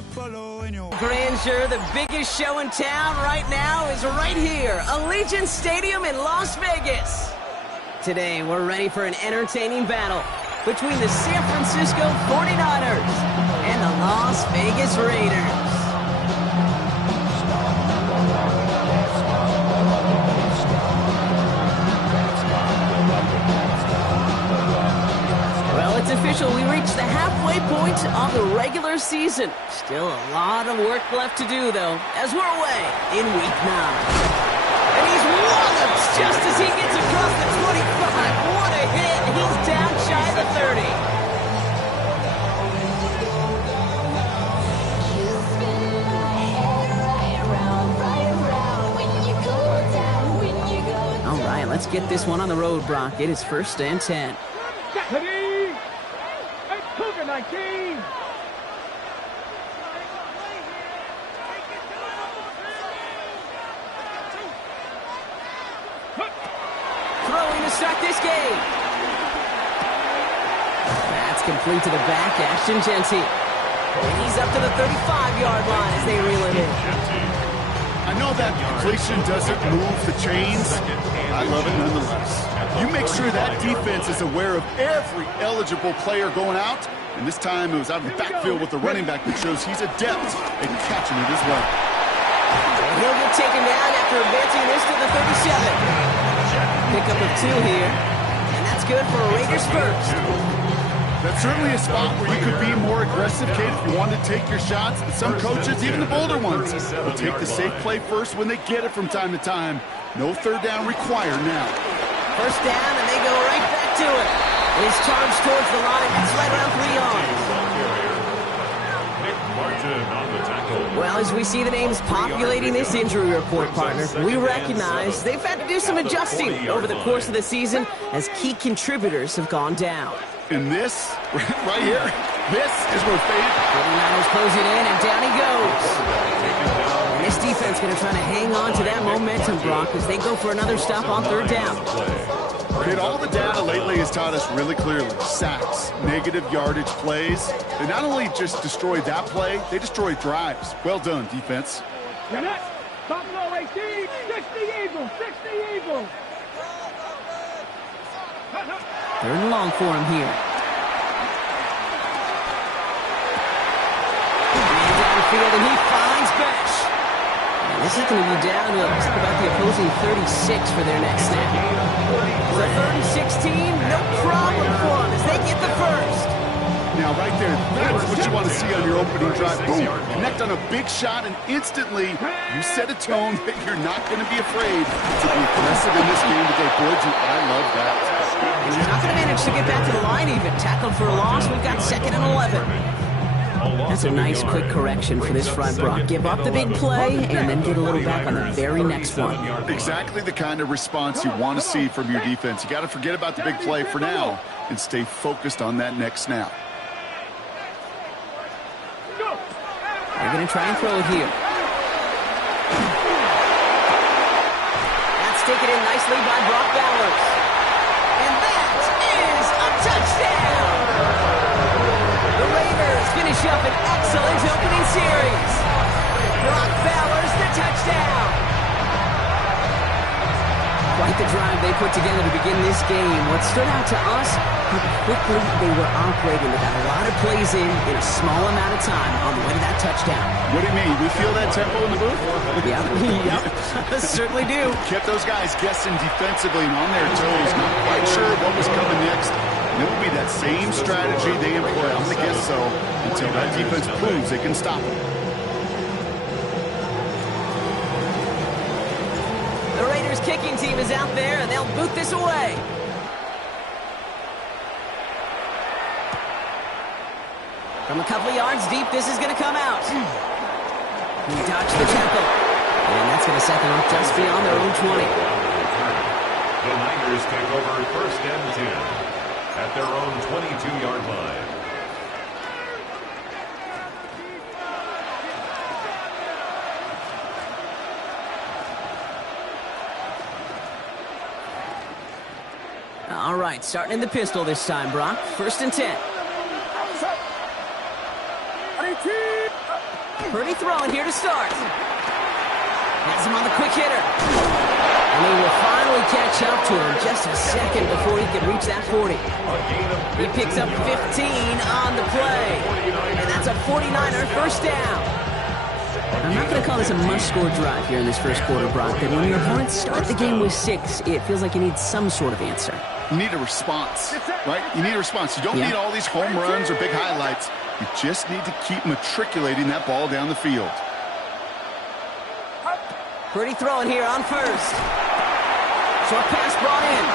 Grandeur, the biggest show in town right now is right here, Allegiant Stadium in Las Vegas. Today, we're ready for an entertaining battle between the San Francisco 49ers and the Las Vegas Raiders. Well, it's official. We reached the halfway point of the regular season. Still a lot of work left to do, though, as we're away in Week 9. And he's walloped just as he gets across the 25. What a hit. He's down shy of the 30. All right, let's get this one on the road, Brock. It is 1st and 10. Cougar 19! Throwing to start this game. That's complete to the back, Ashton Genty. And he's up to the 35-yard line as they reel it in. I know that completion doesn't move the chains. I love it nonetheless. You make sure that defense is aware of every eligible player going out. And this time it was out of the backfield with the running back that shows he's adept at catching it as well. He'll get taken down after advancing this to the 37. Pickup of 2 here, and that's good for a Raiders first. That's certainly a spot where you could be more aggressive, Kate, if you want to take your shots. And some coaches, even the bolder ones, will take the safe play first when they get it from time to time. No 3rd down required now. 1st down, and they go right back to it. His charge towards the line, that's right around 3 yards. Well, as we see the names populating this injury report, partner, we recognize they've had to do some adjusting over the course of the season as key contributors have gone down. And this, right here, this is where fate. 49ers closing in, and down he goes. And this defense going to try to hang on to that momentum, Brock, as they go for another stop on 3rd down. Kid, all the data lately has taught us really clearly, sacks, negative yardage plays. They not only just destroyed that play, they destroyed drives. Well done, defense. You're not. Buffalo 18, 60 Eagles, 60 Eagles. 3rd and long for him here. And downfield, and he finds Besh. And this is going to be down to about the opposing 36 for their next snap. So 3rd and 16, no problem for them as they get the first. Now, right there, that's what you want to see on your opening drive. Boom, connect on a big shot, and instantly you set a tone that you're not going to be afraid to be aggressive in this game today. Boy, do I love that. And he's not going to manage to get back to the line even. Tackled for a loss. We've got 2nd and 11. That's a nice quick correction for this front, Brock. Give up the big play and then get a little back on the very next one. Exactly the kind of response you want to see from your defense. You got to forget about the big play for now and stay focused on that next snap. They're going to try and throw it here. That's taken in nicely by Brock Bowers. And that is a touchdown! The Raiders finish up an excellent opening series. Brock Bowers, the touchdown. Quite the drive they put together to begin this game. What stood out to us, how quickly they were operating. They got a lot of plays in a small amount of time on the way to that touchdown. What do you mean? We feel that tempo in the booth? Yep, certainly do. Kept those guys guessing defensively and on their toes, not quite sure what was coming next. And it will be that same strategy they employ, I'm going to guess so, until that defense proves they can stop them. The Raiders kicking team is out there, and they'll boot this away. From a couple of yards deep, this is going to come out. He dodged the tackle. And that's going to set them up just beyond their own 20. The Niners take over 1st and 10 at their own 22-yard line. All right, starting in the pistol this time, Brock. 1st and 10. Purdy throwing here to start. Has him on the quick hitter. And he will finally catch up to him just a second before he can reach that 40. He picks up 15 on the play. And that's a 49er first down. I'm not going to call this a must-score drive here in this first quarter, Brock, but when your opponents start the game with 6, it feels like you need some sort of answer. You need a response, right? You need a response. You don't need all these home runs or big highlights. You just need to keep matriculating that ball down the field. Purdy throwing here on first. Short pass brought in.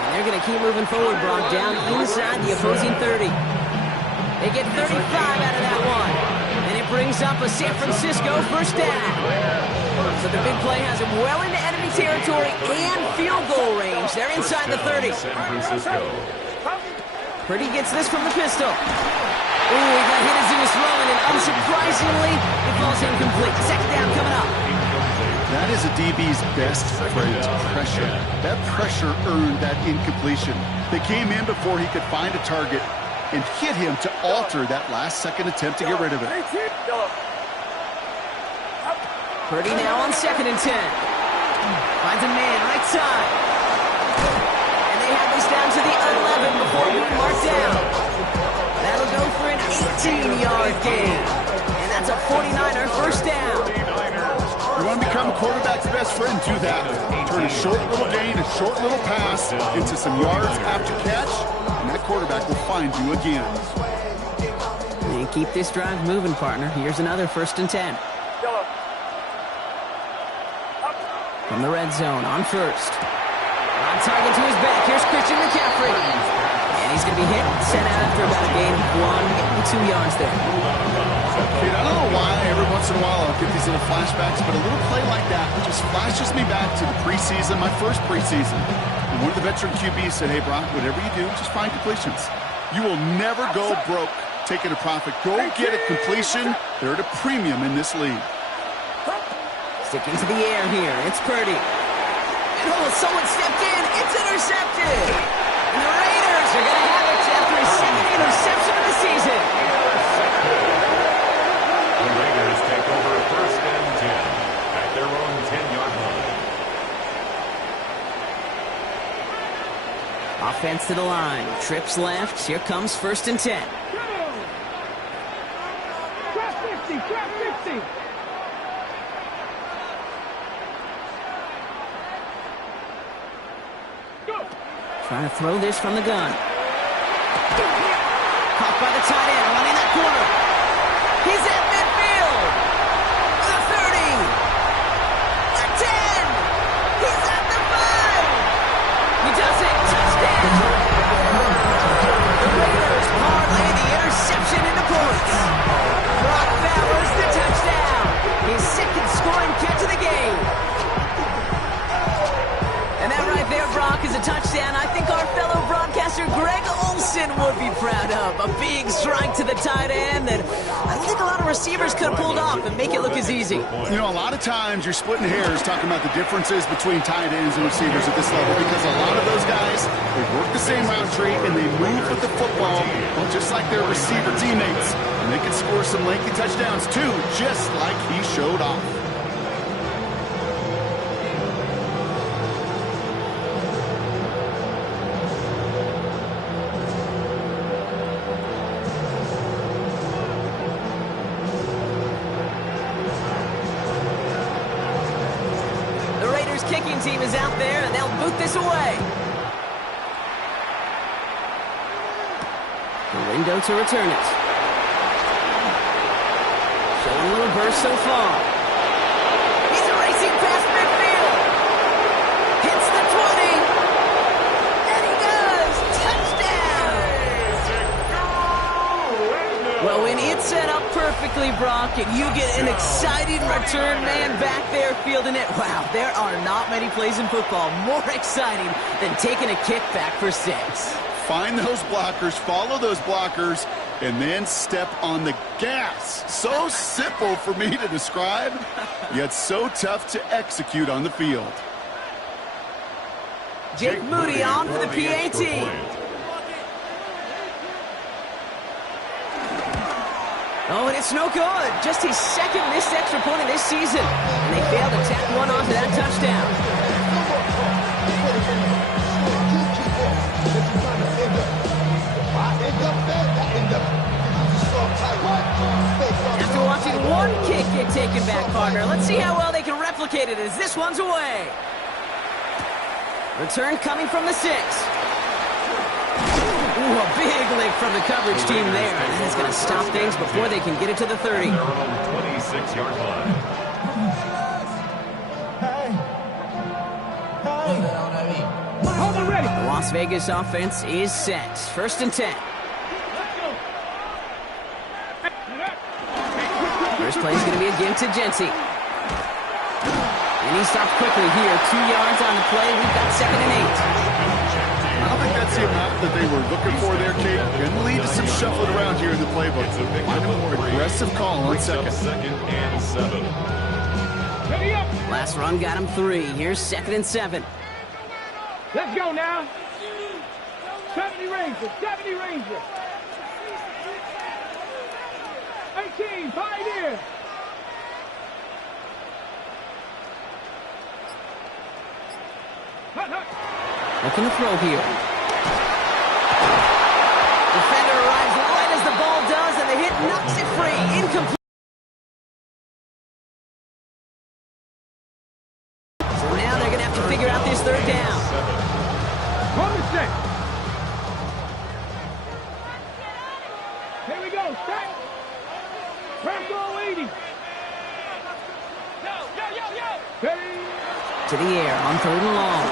And they're going to keep moving forward, Brock, down inside the opposing 30. They get 35 out of that one. And it brings up a San Francisco first down. So the big play has him well into enemy territory and field goal range. They're inside the 30. San Francisco. Purdy gets this from the pistol. Ooh, he got hit as he was throwing, and unsurprisingly, it falls incomplete. Second down coming up. That is a DB's best friend, pressure. That pressure earned that incompletion. They came in before he could find a target and hit him to alter that last-second attempt to get rid of it. Purdy now on 2nd and 10. Finds a man right side. And they have this down to the 11 before being marked down. That'll go for an 18-yard gain. And that's a 49er first down. You want to become a quarterback's best friend, do that. Turn a short little gain, a short little pass into some yards after catch, and that quarterback will find you again. And keep this drive moving, partner. Here's another 1st and 10. From the red zone on first. On target to his back. Here's Christian McCaffrey. And he's going to be hit, set out after about a gain of 2 yards there. Kid, I don't know why every once in a while I'll get these little flashbacks, but a little play like that just flashes me back to the preseason, my first preseason. And one of the veteran QBs said, hey, Brock, whatever you do, just find completions. You will never go broke taking a profit. Go get a completion. They're at a premium in this league. Sticking to the air here. It's Purdy. And someone stepped in. It's intercepted. And the Raiders are going to have it after his 2nd interception of the season. The Raiders take over 1st and 10 at their own 10-yard line. Offense to the line. Trips left. Here comes 1st and 10. Trap 50, trap 50. Trying to throw this from the gun. Caught by the tight end, running that corner. He's at midfield. The 30. The 10. He's at the 5. He does it. Touchdown. The Raiders parlay the interception into points. Brock Bowers the touchdown. His 2nd scoring catch of the game. And that right there, Brock, is a touchdown I think our fellow broadcaster Greg Olsen would be proud of. A big strike to the tight end that I don't think a lot of receivers could have pulled off and make it look as easy. You know, a lot of times you're splitting hairs talking about the differences between tight ends and receivers at this level because a lot of those guys, they work the same route tree and they move with the football just like their receiver teammates. And they can score some lengthy touchdowns too, just like he showed off. Kicking team is out there, and they'll boot this away. The window to return it. Showing a little burst so far. He's racing past midfield. Hits the 20. And he does. Touchdown. Well, when it's set up perfectly, Brock, and you get an exciting return man back there fielding it, wow, there are not many plays in football more exciting than taking a kickback for 6. Find those blockers, follow those blockers, and then step on the gas. So simple for me to describe, yet so tough to execute on the field. Jake Moody on for the PAT. Oh, and it's no good. Just his second missed extra point of this season. And they failed to tack one onto that touchdown. After watching one kick get taken back, partner, let's see how well they can replicate it as this one's away. Return coming from the 6. Ooh, a big lick from the coverage team there. That is going to stop things before they can get it to the 30. Their own 26-yard line. The Las Vegas offense is set. First and 10. First play is going to be again to Jency. And he stops quickly here. 2 yards on the play. We've got second and 8. I don't think that's the amount that they were looking for there, Kate. Going to lead to some shuffling around here in the playbook. Find a more aggressive call on second. Second and 7. Last run got him 3. Here's second and 7. Let's go now. 70 Rangers, 70 Rangers. 18, Pioneer. Looking to throw here. Defender arrives right as the ball does, and the hit knocks it free. Incomplete. So now they're going to have to figure out this third down. On the set. Here we go, set. Franco 80. Ready. To the air on third and long.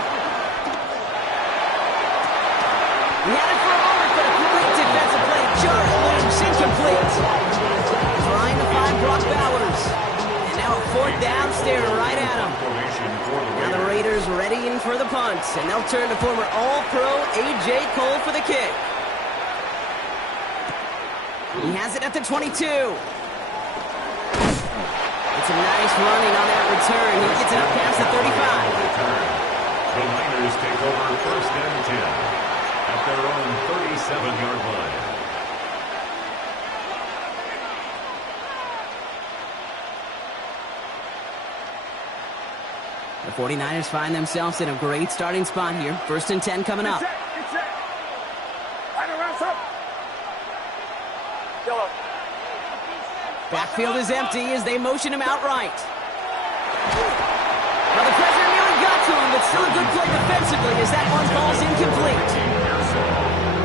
He had it for a moment, but a great defensive play. Jarred loose, incomplete. Trying to find Brock Bowers. And now a fourth down, staring right at him. Now the Raiders readying for the punt, and they'll turn to former All-Pro A.J. Cole for the kick. He has it at the 22. It's a nice running on that return. He gets it up past the 35. The Niners take over first and 10 at their own 37-yard line. The 49ers find themselves in a great starting spot here. First and 10 coming up. Backfield is empty as they motion him outright. Well, the pressure nearly got to him, but still a good play defensively as that one falls incomplete.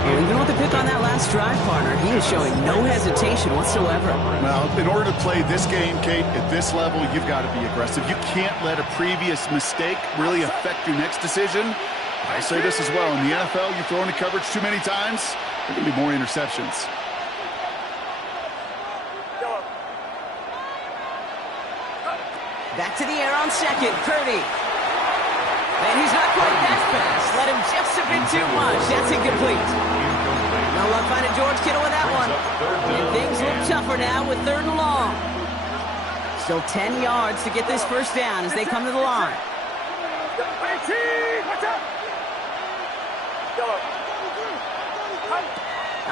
Well, even with the pick on that last drive, partner, he is showing no hesitation whatsoever. Well, in order to play this game, Kate, at this level, you've got to be aggressive. You can't let a previous mistake really affect your next decision. I say this as well. In the NFL, you throw into coverage too many times, there can be more interceptions. Back to the air on second, Purdy. And he's not quite that fast. Let him just a bit too much. That's incomplete. No luck finding George Kittle with that one. And things look tougher now with third and long. Still 10 yards to get this first down as they come to the line.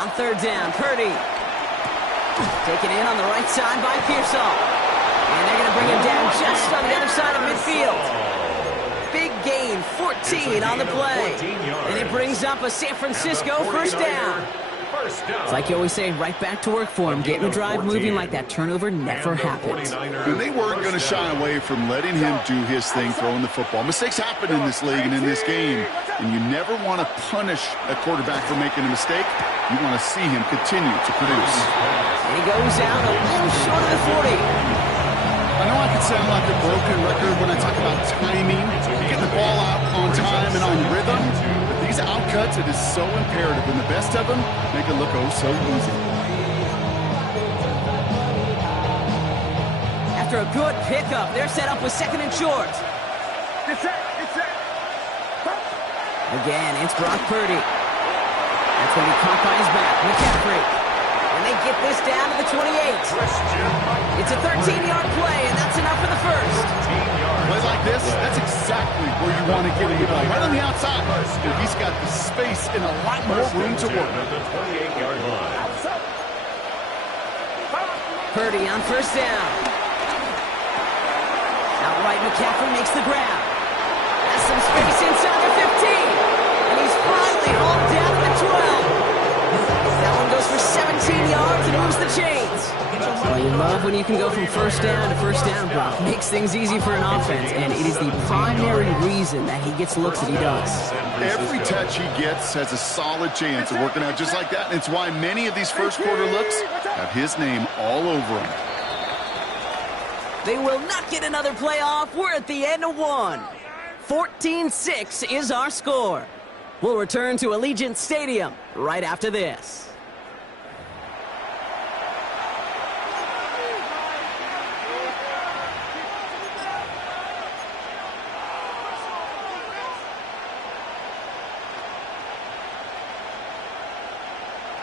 On third down, Purdy. Taken in on the right side by Pearsall. And they're going to bring him down just on the other side of midfield. Big gain, 14 on the play. And it brings up a San Francisco first down. It's like you always say, right back to work for him. Getting the drive moving like that turnover never happened. And they weren't going to shy away from letting him do his thing, throwing the football. Mistakes happen in this league and in this game. And you never want to punish a quarterback for making a mistake. You want to see him continue to produce. And he goes out a little short of the 40. I know I can sound like a broken record when I talk about timing, getting the ball out on time and on rhythm, but these outcuts, it is so imperative, and the best of them make it look oh so easy. After a good pickup, they're set up with second and short. Again, it's Brock Purdy. That's going to be caught by his back, McCaffrey. And they get this down to the 28. It's a 13-yard play, and that's enough for the first. Play like this, that's exactly where you want to get him the ball. Right on the outside. He's got the space and a lot more room to work. The 28-yard line. Purdy on first down. Outright McCaffrey makes the grab. Has some space inside the 15. And he's finally hauled down to the 12. That one goes for 17 yards and moves the chains. Well, you love when you can go from first down to first down, Brock. Makes things easy for an offense, and it is the primary reason that he gets looks that he does. Every touch he gets has a solid chance of working out just like that, and it's why many of these first quarter looks have his name all over them. They will not get another playoff. We're at the end of one. 14-6 is our score. We'll return to Allegiant Stadium right after this.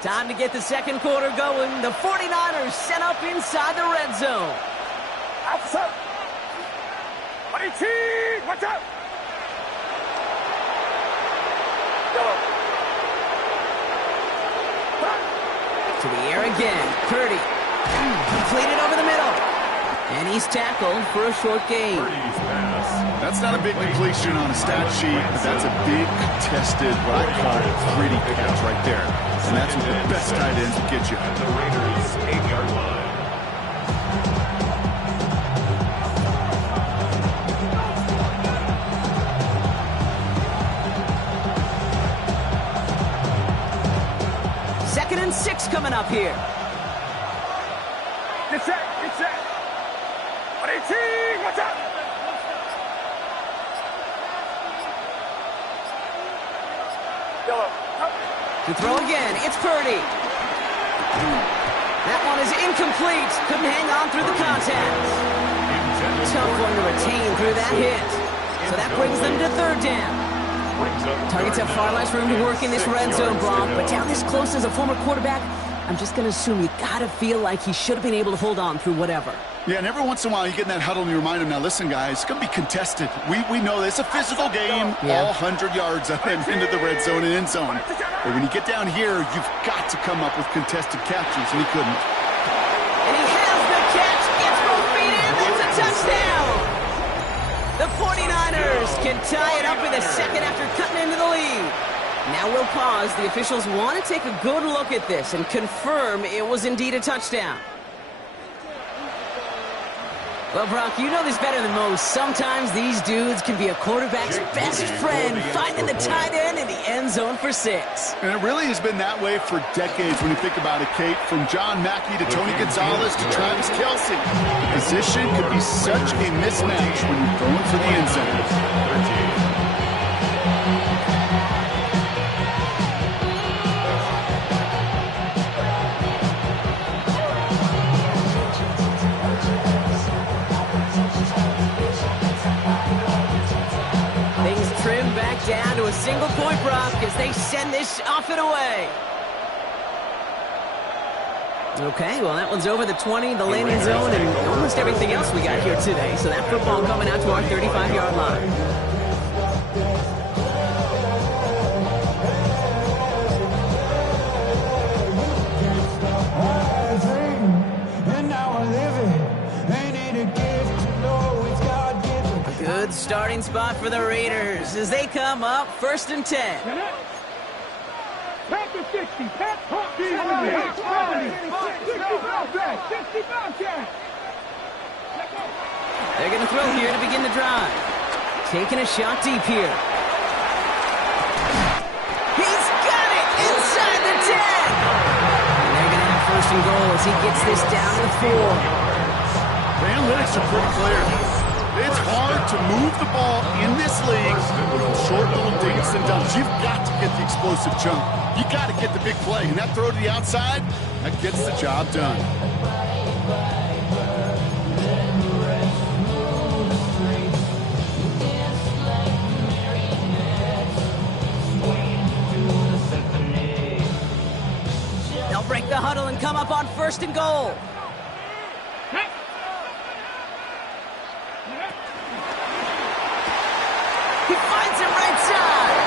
Time to get the second quarter going. The 49ers set up inside the red zone. Outside. Watch out. To the air again. Purdy. Completed over the middle. And he's tackled for a short gain. That's not a big completion on a stat sheet, but that's a big contested, what I call a gritty catch right there. And that's what the best tight ends will get you. At the Raiders' 8-yard line. Second and 6 coming up here. Get set. Watch out. To throw again, it's Purdy. That one is incomplete. Couldn't hang on through the contact. Tough one to retain through that hit. So that brings them to third down. Targets have far less room to work in this red zone, Brock, but down this close as a former quarterback, I'm just going to assume you got to feel like he should have been able to hold on through whatever. Yeah, and every once in a while you get in that huddle and you remind him, now listen, guys, it's going to be contested. We know it's a physical game, all 100 yards up and into the red zone and end zone. But when you get down here, you've got to come up with contested catches, and he couldn't. And he has the catch, gets both feet in, that's a touchdown! The 49ers can tie it up in the second after cutting into the lead. Now we'll pause. The officials want to take a good look at this and confirm it was indeed a touchdown. Well, Brock, you know this better than most. Sometimes these dudes can be a quarterback's best friend, finding the tight end in the end zone for 6. And it really has been that way for decades when you think about it, Kate. From John Mackey to Tony Gonzalez to Travis Kelce. The position could be such a mismatch when you're going for the end zone. Down to a single point, Brock, as they send this off and away. Okay, well, that one's over the 20, the landing zone, and almost everything else we got here today. So that football coming out to our 35-yard line. Good starting spot for the Raiders as they come up first and 10. Pack the 60. Pack 60. They're going to throw here to begin the drive. Taking a shot deep here. He's got it inside the 10. And they're going to have first and goal as he gets this down to the 4. The analytics are pretty clear. It's hard to move the ball in this league with short little dinks and dumps. You've got to get the explosive jump. You got to get the big play. And that throw to the outside, that gets the job done. They'll break the huddle and come up on first and goal. He finds him right side.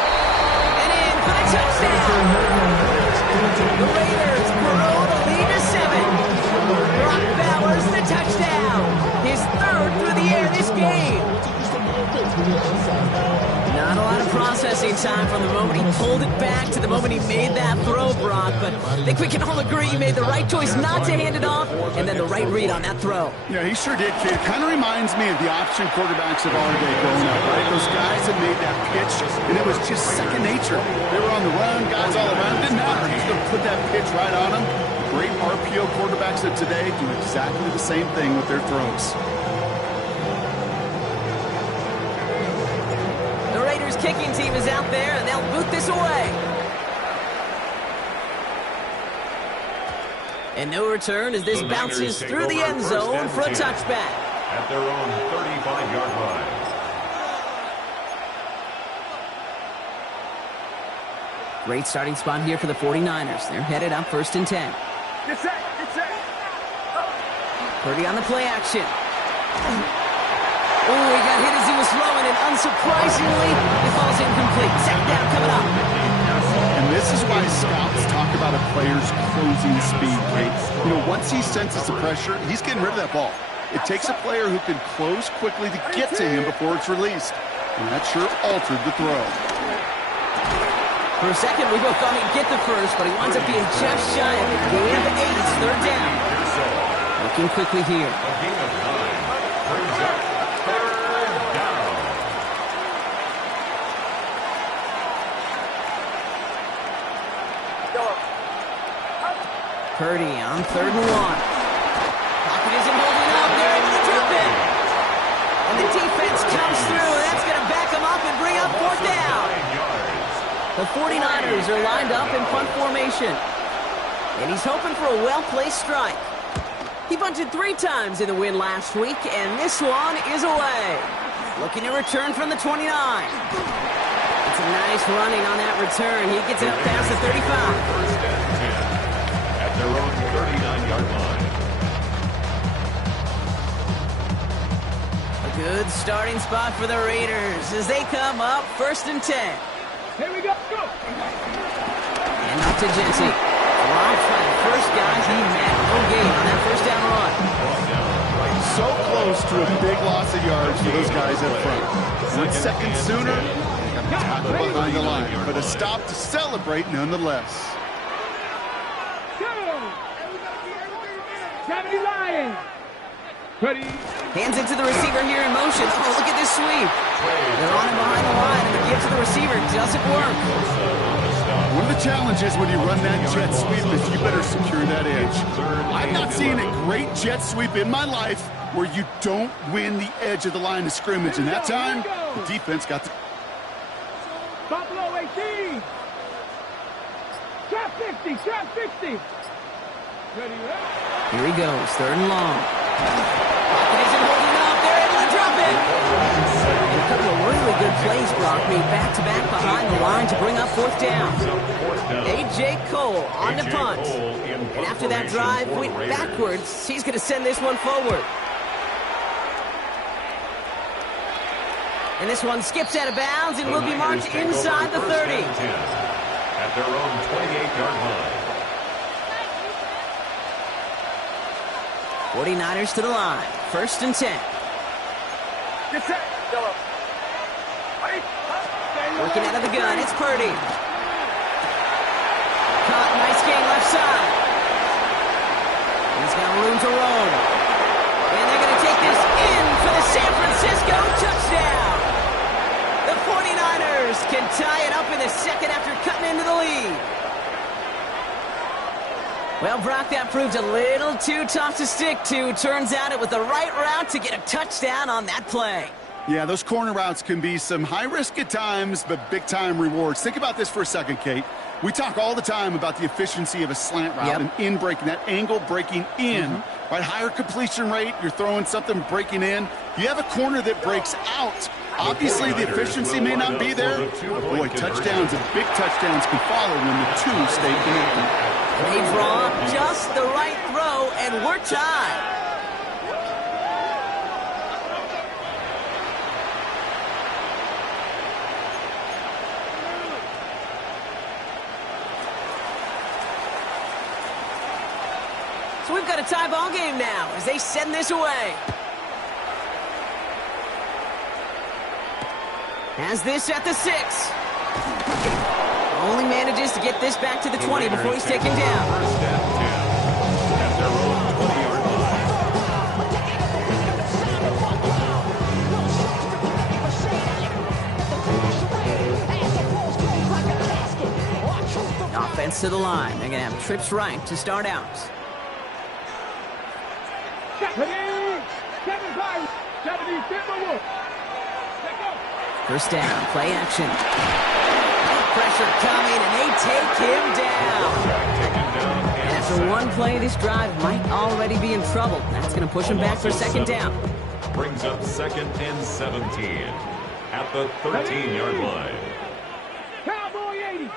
And in for the touchdown. The Raiders grow the lead to 7. Brock Bowers time from the moment he pulled it back to the moment he made that throw, Brock. But I think we can all agree he made the right choice not to hand it off, and then the right read on that throw. Yeah, he sure did, kid. It kind of reminds me of the option quarterbacks of our day growing up, right? Those guys that made that pitch, and it was just second nature. They were on the run, guys all around. Didn't matter. He's going to put that pitch right on them. Great RPO quarterbacks of today do exactly the same thing with their throws. The Raiders kicking team is out there, and they'll boot this away. And no return as this bounces through the end zone for a touchback. At their own 35-yard line. Great starting spot here for the 49ers. They're headed up 1st and 10. Get set, get set. Purdy on the play action. Oh, he got hit as he was throwing, and unsurprisingly, it falls incomplete. Sack down coming up. And this is why scouts talk about a player's closing speed, Kate. You know, once he senses the pressure, he's getting rid of that ball. It takes a player who can close quickly to get to him before it's released. And that sure altered the throw. For a second, we both thought he'd get the first, but he winds up being just shy of the gain of 8. It's 3rd down. Looking quickly here. A gain of 9 brings up 3rd down. Purdy on 3rd and 1. Pocket isn't holding up. They're able to drop it. And the defense comes through. That's going to back them up and bring up 4th down. 9 yards. The 49ers are lined up in punt formation. And he's hoping for a well-placed strike. He bunted 3 times in the win last week, and this one is away. Looking to return from the 29. It's a nice running on that return. He gets it up past the 35. 1st and 10. At their own 39-yard line. A good starting spot for the Raiders as they come up 1st and 10. Here we go. Go. And up to Jesse. Blocked by the first guy he met. No gain on that 1st down run. So close to a big loss of yards for those guys up front. 1 second sooner, they got to tackle behind the line. But a stop to celebrate nonetheless. Go. 70 Lions. Ready. Hands it to the receiver here in motion. Oh, look at this sweep. They're on him behind the line, and the give to the receiver doesn't work. One of the challenges when you run that jet sweep is you better secure that edge. I've not seen a great jet sweep in my life where you don't win the edge of the line of scrimmage. And that time, the defense got the... Buffalo 18. Trap 50, trap 50. Ready, Here he goes, 3rd and long. Pocket isn't holding up. They're able to drop it. And a couple of really good plays, Brock, made back-to-back behind the line to bring up 4th down. A.J. Cole on the punt. And after that drive went backwards, he's going to send this one forward. And this one skips out of bounds and will be marked inside the 30. At their own 28-yard line. 49ers to the line. 1st and 10. get set. Go. Working out of the gun, it's Purdy. Caught, nice gain left side. He's got room to roam. And they're going to take this in for the San Francisco touchdown. The 49ers can tie it up in the second after cutting into the lead. Well, Brock, that proved a little too tough to stick to. Turns out it was the right route to get a touchdown on that play. Yeah, those corner routes can be some high risk at times, but big-time rewards. Think about this for a second, Kate. We talk all the time about the efficiency of a slant route and in breaking, that angle breaking in. Right, higher completion rate, you're throwing something breaking in. You have a corner that breaks out. Obviously, the efficiency may not be there, but boy, touchdowns and big touchdowns can follow when the two stay connected. They draw up just the right throw, and we're tied. So we've got a tie ball game now as they send this away. Has this at the 6. Only manages to get this back to the 20 before he's taken down. First and 10 at their own 20-yard line. Offense to the line. They're going to have trips right to start out. 70, First down, play action. Pressure coming, and they take him down. And after one play, this drive might already be in trouble. That's going to push him back for second down. Brings up 2nd and 17 at the 13-yard line. Cowboy 80.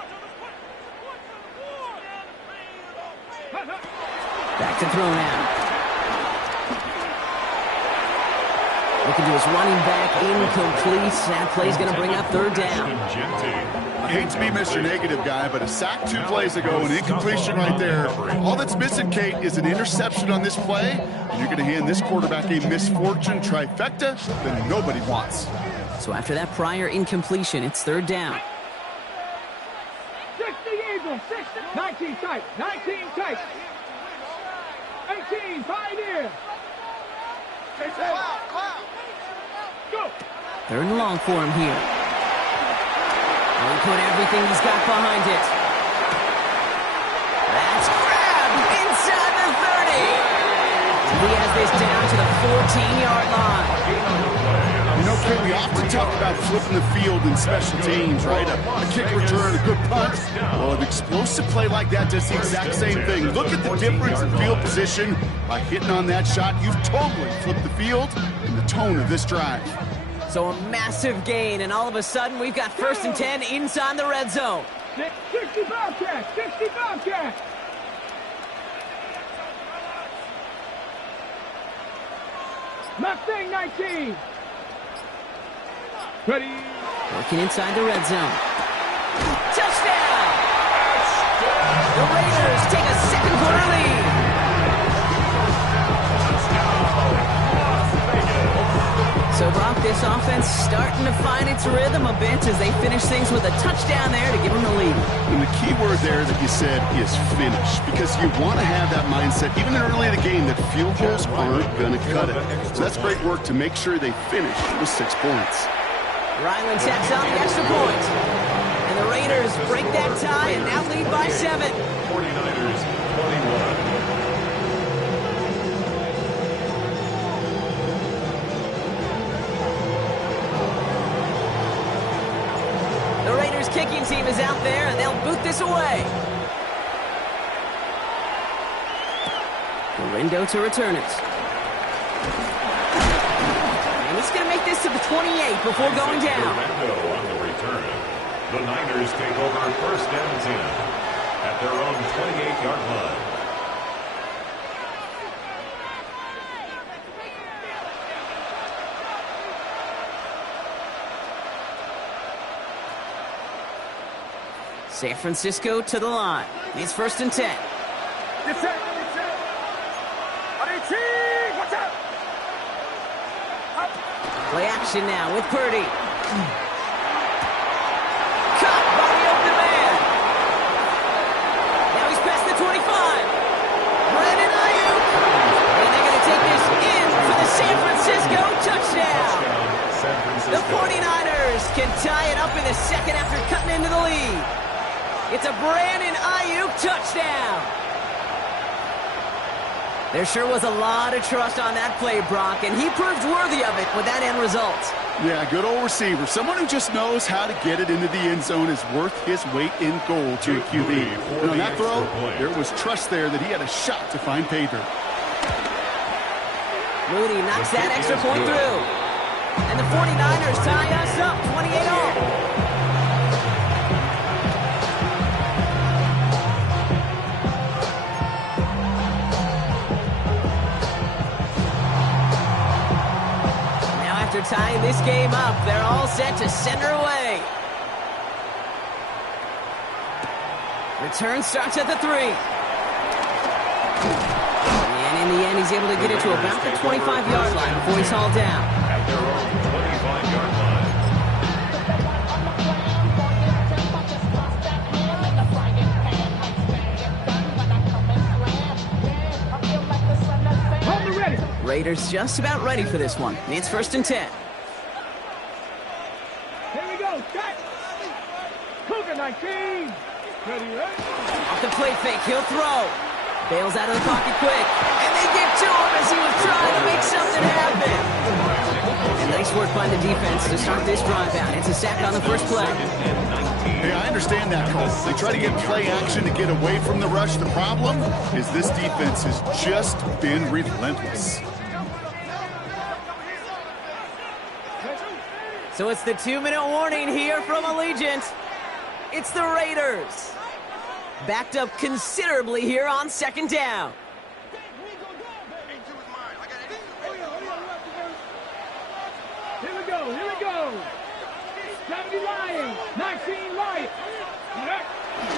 Back to throw now. Looking to his running back, incomplete. That play's going to bring up third down. I hate to be Mr. Negative guy, but a sack 2 plays ago, an incompletion right there. All that's missing, Kate, is an interception on this play. And you're going to hand this quarterback a misfortune trifecta that nobody wants. So after that prior incompletion, it's third down. 60 Eagles, 60. 19 tight, 19 tight. 18, Pioneer. Go. Third and long for him here. And he put everything he's got behind it. That's grabbed inside the 30. He has this down to the 14-yard line. You know, Kate, we often talk about flipping the field in special teams, right? A kick return, a good punt. Well, an explosive play like that does the exact same thing. Look at the difference in field position. By hitting on that shot, you've totally flipped the field and the tone of this drive. So a massive gain, and all of a sudden, we've got 1st and 10 inside the red zone. 60 Bobcats, 60 Bobcats. Mustang 19. Ready. Working inside the red zone. Touchdown! The Raiders take a second quarter lead. So, Brock, this offense starting to find its rhythm a bit as they finish things with a touchdown there to give them the lead. And the key word there that you said is finish, because you want to have that mindset, even early in the game, that field goals aren't going to cut it. So that's great work to make sure they finish with 6 points. Ryland tacks on the extra point. And the Raiders break that tie and now lead by 7. 49ers 21. The Raiders kicking team is out there, and they'll boot this away. Rindo to return it. And he's going to make this to the 28 before going down. Rindo on the return. The Niners take over 1st and 10 at their own 28-yard line. San Francisco to the line. It's 1st and 10. Get set, get set. Watch out. Play action now with Purdy. Caught by the open man. Now he's past the 25. Brandon Ayuk. And they're going to take this in for the San Francisco touchdown. The 49ers can tie it up in the second after cutting into the lead. It's a Brandon Ayuk touchdown. There sure was a lot of trust on that play, Brock, and he proved worthy of it with that end result. Yeah, good old receiver. Someone who just knows how to get it into the end zone is worth his weight in gold to a QB. And on that throw, there was trust there that he had a shot to find pay dirt. Mooney knocks that extra point through. And the 49ers tie us up 28-all. After tying this game up, they're all set to send her away. Return starts at the 3. And in the end, he's able to get it to about the 25-yard line before he's hauled down. At their own 25-yard line. Raiders just about ready for this one. It's 1st and 10. Here we go. Cut. Cougar 19. Ready, ready. Off the play fake, he'll throw. Bails out of the pocket quick. And they get to him as he was trying to make something happen. And nice work by the defense to start this drive out. It's a sack on the first play. Hey, I understand that, Cole. They try to get play action to get away from the rush. The problem is this defense has just been relentless. So it's the 2-minute warning here from Allegiant. It's the Raiders. Backed up considerably here on 2nd down. Here we go. Here we go. 70 Lions. 19 Lions.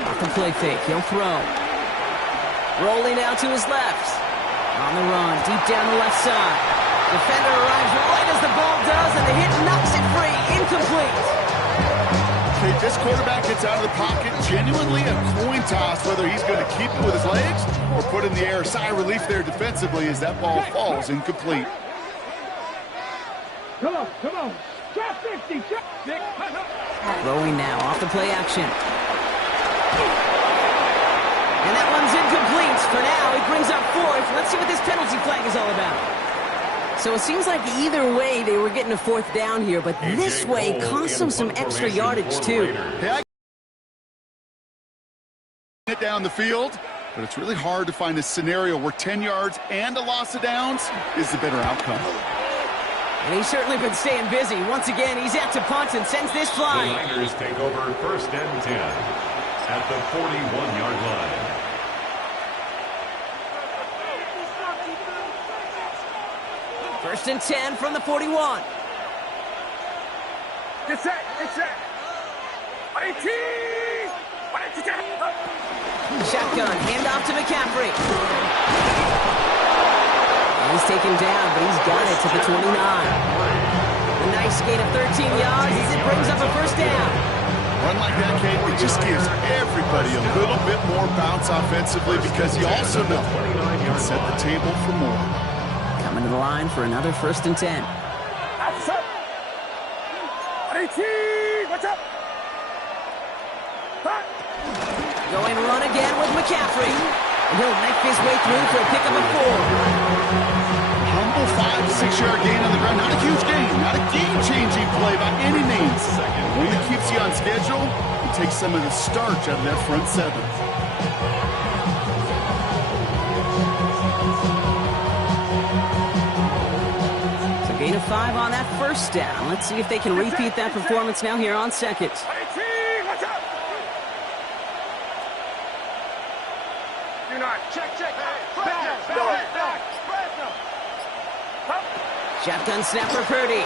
Off the play fake, he'll throw. Rolling out to his left. On the run, deep down the left side. Defender arrives right as the ball does, and the hit knocks it free. Incomplete. Okay, this quarterback gets out of the pocket. Genuinely a coin toss whether he's going to keep it with his legs or put in the air. Sigh of relief there defensively as that ball falls incomplete. Come on, come on. Drop 50, drop 6. Throwing now, off the play action. And that one's incomplete. For now, it brings up 4th. Let's see what this penalty flag is all about. So it seems like either way they were getting a 4th down here, but this way cost them some extra yardage too. Hey, I get it down the field, but it's really hard to find a scenario where 10 yards and a loss of downs is the better outcome. And he's certainly been staying busy. Once again, he's out to punt and sends this flying. The Niners take over 1st and 10 at the 41-yard line. First and 10 from the 41. Get set, get set. 18. Shotgun, handoff to McCaffrey. He's taken down, but he's got it to the 29. A nice gain of 13 yards as it brings up a 1st down. Run like that, Kate, it just gives everybody a little bit more bounce offensively because you also know you can set the table for more. Coming to the line for another 1st and 10. That's up. 18. What's up? Hot. Going run again with McCaffrey. And he'll knife his way through for a pickup of 4. Humble 5 to 6 yard gain on the ground. Not a huge gain, not a game-changing play by any means. One that keeps you on schedule and takes some of the starch out of that front 7. So gain of 5 on that 1st down. Let's see if they can repeat that performance now here on 2nd. 18. What's up? Do not. Check. Back. Shotgun snap for Purdy.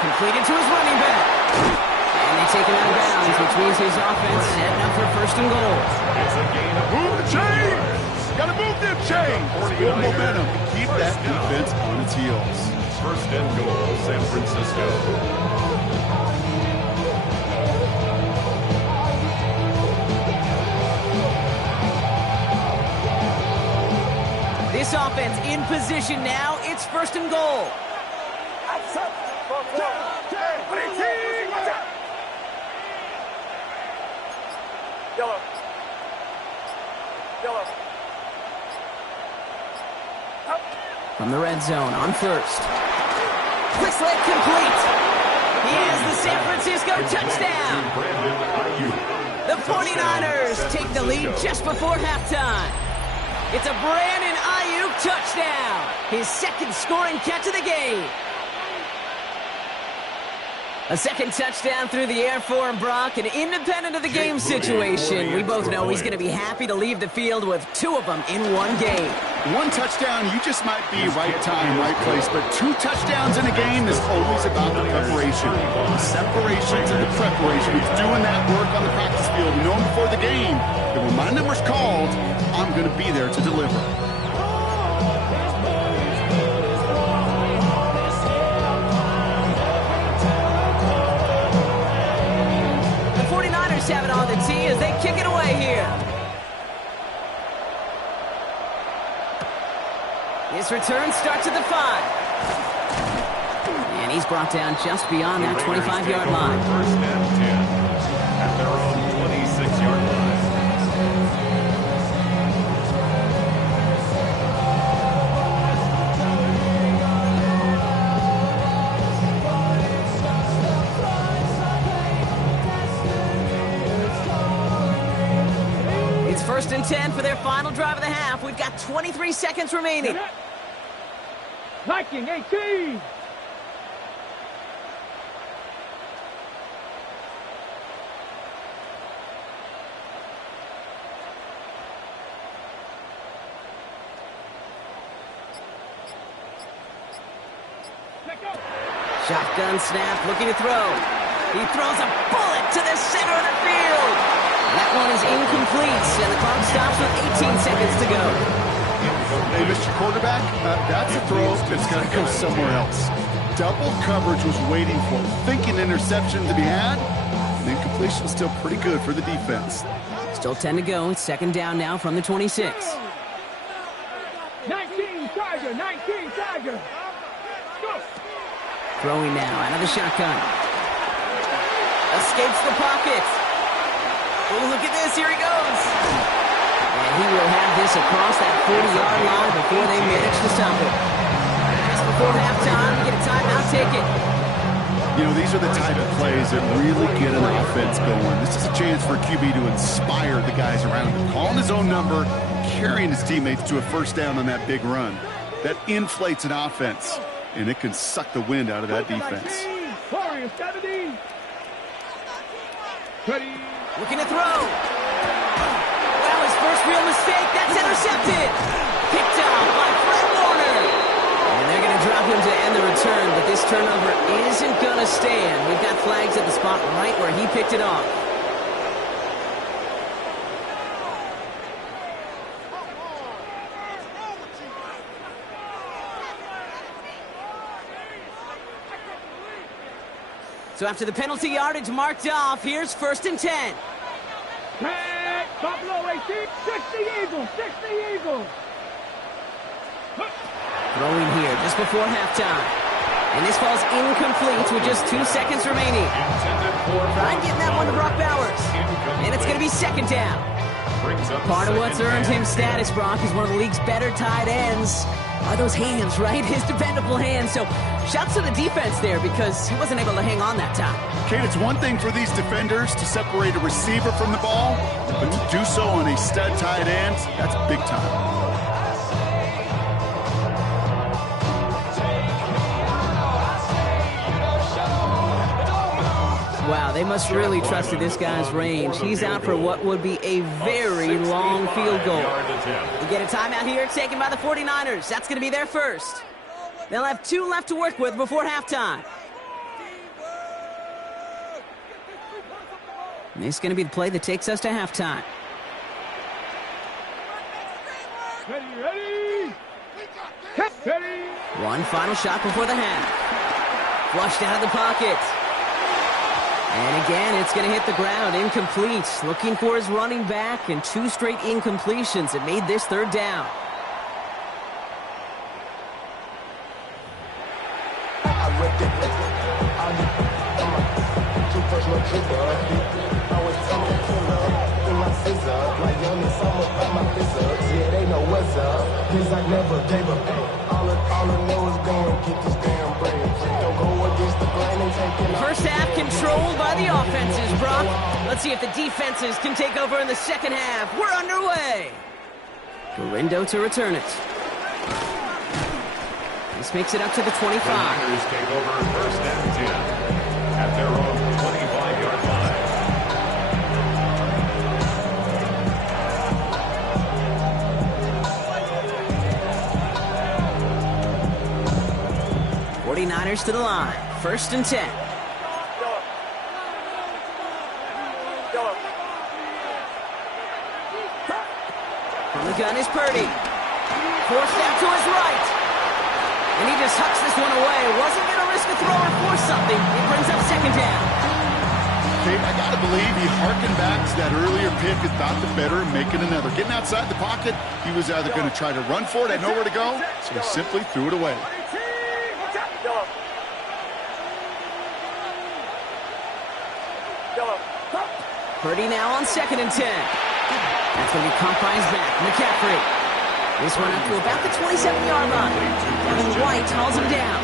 Completed to his running back. And they take him out of bounds, which means his offense setting up for 1st and goal. It's a gain of Move the chains! Gotta move them chains! Good momentum. Keep that defense on its heels. 1st and goal, San Francisco. This offense in position now. It's 1st and goal. What's up? 18. What's up? Yellow. From the red zone on 1st. Quick slant complete. He has the San Francisco touchdown. The 49ers take the lead just before halftime. It's a Brandon Ayuk touchdown. His 2nd scoring catch of the game. A 2nd touchdown through the air for him, Brock, and independent of the game situation, we both know he's going to be happy to leave the field with 2 of them in one game. 1 touchdown, you just might be right time, right place, but 2 touchdowns in a game is always about the preparation. The separations and the preparation. He's doing that work on the practice field, knowing before the game that when my number's called, I'm going to be there to deliver. The 49ers have it on the tee as they kick it away here. His return starts at the 5. And he's brought down just beyond that 25-yard line. First and 10 at their own 26-yard line. It's first and 10 for their final drive of the half. We've got 23 seconds remaining. Viking 18. Shotgun snap, looking to throw. He throws a bullet to the center of the field. That one is incomplete, and the clock stops with 18 seconds to go. Hey, Mr. Quarterback, that's a throw that's going to go somewhere else. Double coverage was waiting for him, thinking interception to be had, and the incompletion still pretty good for the defense. Still 10 to go. It's second down now from the 26. 19 Tiger, 19 Tiger. Go. Throwing now out of the shotgun. Escapes the pocket. Oh, look at this. Here he goes. And he will have this across that 40-yard line before they manage to stop it. Just before halftime, we get a timeout ticket. You know, these are the type of plays that really get an offense going. This is a chance for QB to inspire the guys around him. Calling his own number, carrying his teammates to a first down on that big run. That inflates an offense, and it can suck the wind out of that defense. Warriors 70. Ready. Looking to throw. Well, his first real mistake. That's intercepted. Picked off by Fred Warner. And they're going to drop him to end the return, but this turnover isn't going to stand. We've got flags at the spot right where he picked it off. So after the penalty yardage marked off, here's first and 10. Tag, Buffalo 18, 60 Eagles, 60 Eagles. Throwing here just before halftime. And this falls incomplete with just 2 seconds remaining. Trying getting that one to Brock Bowers. And it's going to be second down. Part of what's earned him status, Brock, is one of the league's better tight ends. Are those hands, right? His dependable hands. So shouts to the defense there because he wasn't able to hang on that time. Kate, it's one thing for these defenders to separate a receiver from the ball, but to do so on a stud tight end, that's big time. Wow, they must really trusted this guy's range. He's out for what would be a very long field goal. We get a timeout here taken by the 49ers. That's going to be their first. They'll have 2 left to work with before halftime. And this is going to be the play that takes us to halftime. Ready. Ready. One final shot before the half. Flushed out of the pocket. And again, it's going to hit the ground, incomplete. Looking for his running back, and 2 straight incompletions. It made this third down. First half controlled by the offenses, Brock. Let's see if the defenses can take over in the second half. We're underway. Garindo to return it. This makes it up to the 25. The Niners take over first and 10 at their own 25-yard line. Niners to the line. First and 10. From the gun is Purdy. Forced out to his right. And he just hucks this one away. Wasn't going to risk a throw or force something. It brings up second down. Kate, I got to believe he harkened back to that earlier pick and thought the better of making another. Getting outside the pocket, he was either going to try to run for it, had nowhere to go, so he simply threw it away. Purdy now on 2nd and 10. That's going to be caught by his back. McCaffrey. This one up to about the 27-yard line. Devin White hauls him down.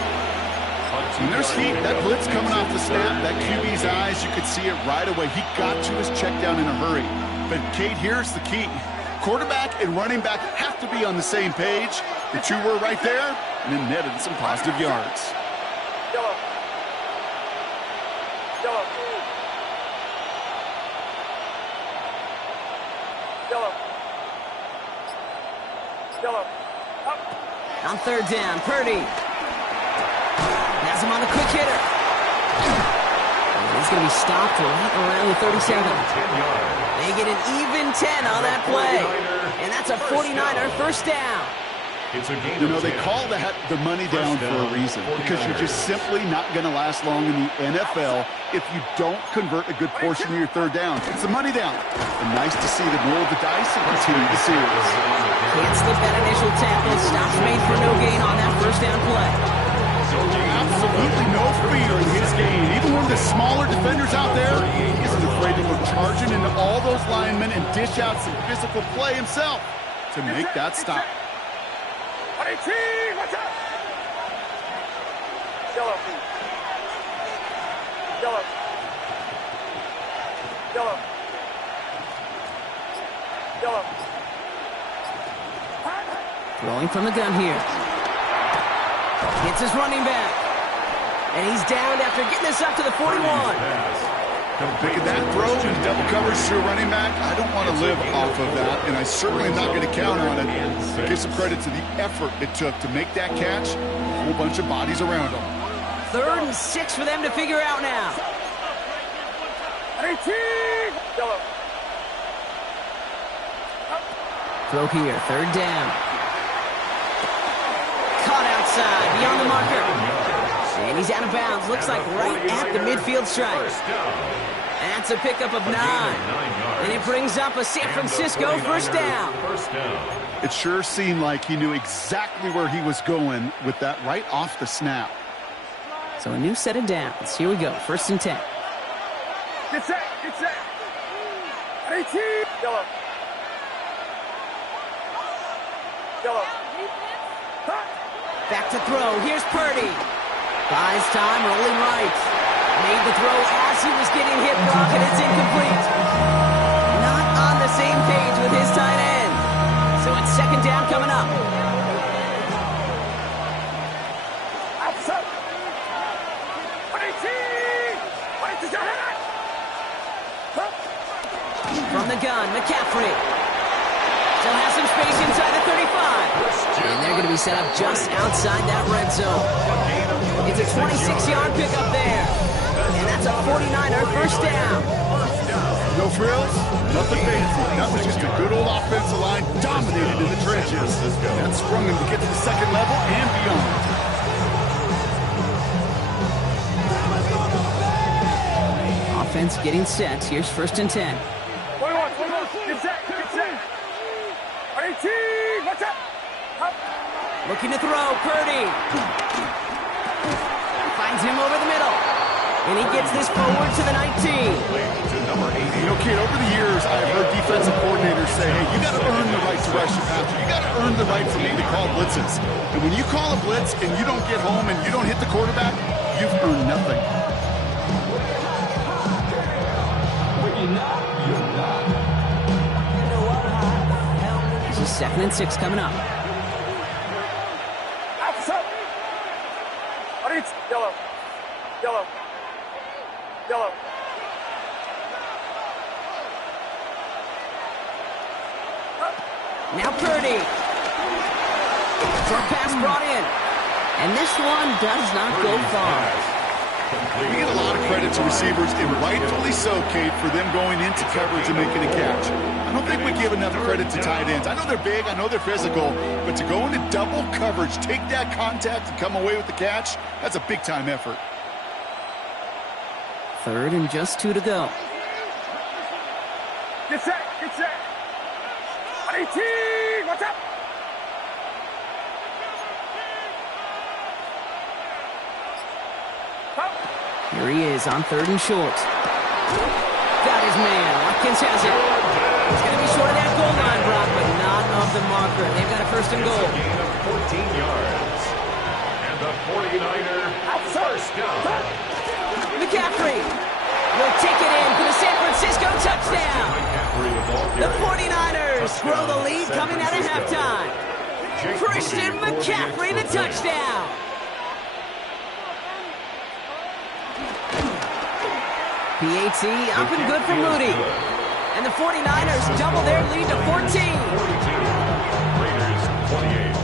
When there's heat, that blitz coming off the snap, that QB's eyes, you could see it right away. He got to his check down in a hurry. But, Kate, here's the key. Quarterback and running back have to be on the same page. The two were right there, and then netted some positive yards. On 3rd down, Purdy. Has him on the quick hitter. He's going to be stopped right around the 37. They get an even 10 on that play. And that's a 49er first down. You know, they call that the money down for a reason, because you're just simply not going to last long in the NFL if you don't convert a good portion of your 3rd down. It's the money down. And nice to see them roll the dice and continue the series. Can't slip that initial tackle. Stops made for no gain on that first down play. Absolutely no fear in his game. Even one of the smaller defenders out there, he isn't afraid to go charging into all those linemen and dish out some physical play himself to make that stop. Throwing from the gun here. Hits his running back. And he's downed after getting this up to the 41. Picking that throw in double coverage to a running back, I don't want to live off of that, and I certainly am not going to count on it. Give some credit to the effort it took to make that catch. A whole bunch of bodies around him. 3rd and 6 for them to figure out now. Throw here, 3rd down. Caught outside, beyond the marker. And he's out of bounds. Looks like right at the midfield stripe. That's a pickup of 9. And it brings up a San Francisco first down. It sure seemed like he knew exactly where he was going with that right off the snap. So a new set of downs. Here we go, 1st and 10. Get set, get set. 18. Back to throw. Here's Purdy. Buys time, rolling right. Made the throw as he was getting hit, Brock, and it's incomplete. Not on the same page with his tight end. So it's 2nd down coming up. From the gun, McCaffrey. Still has some space inside the 35. And they're going to be set up just outside that red zone. It's a 26-yard pickup there. And that's a 49er first down. No frills, nothing fancy. That was just a good old offensive line dominated in the trenches. That sprung him to get to the 2nd level and beyond. Offense getting set. Here's 1st and 10. Get set, get set. 18, watch out. Looking to throw, Purdy. Finds him over the middle. And he gets this forward to the 19. You know, kid, over the years, I've heard defensive coordinators say, hey, you got to earn the right to rush your passer. You got to earn the right for me to call blitzes. And when you call a blitz and you don't get home and you don't hit the quarterback, you've earned nothing. This is 2nd and 6 coming up. Yellow. Yellow. Yellow. Now Purdy. Short pass brought in. And this one does not go far. We get a lot of credit to receivers, and rightfully so, Kate, for them going into coverage and making a catch. I don't think we give enough credit to tight ends. I know they're big, I know they're physical, but to go into double coverage, take that contact, and come away with the catch, that's a big-time effort. 3rd and just 2 to go. Get set, get set. 18, what's up? Here he is on 3rd and short. Got his man. Watkins has it. He's going to be short of that goal line, Brock, but not of the marker. They've got a 1st and goal. Gain of 14 yards. And the 49er first down. McCaffrey will take it in for the San Francisco touchdown. The 49ers grow the lead coming out of halftime. Christian McCaffrey, the touchdown. PAT up and good for Moody. And the 49ers double their lead to 14. 42. Raiders 28.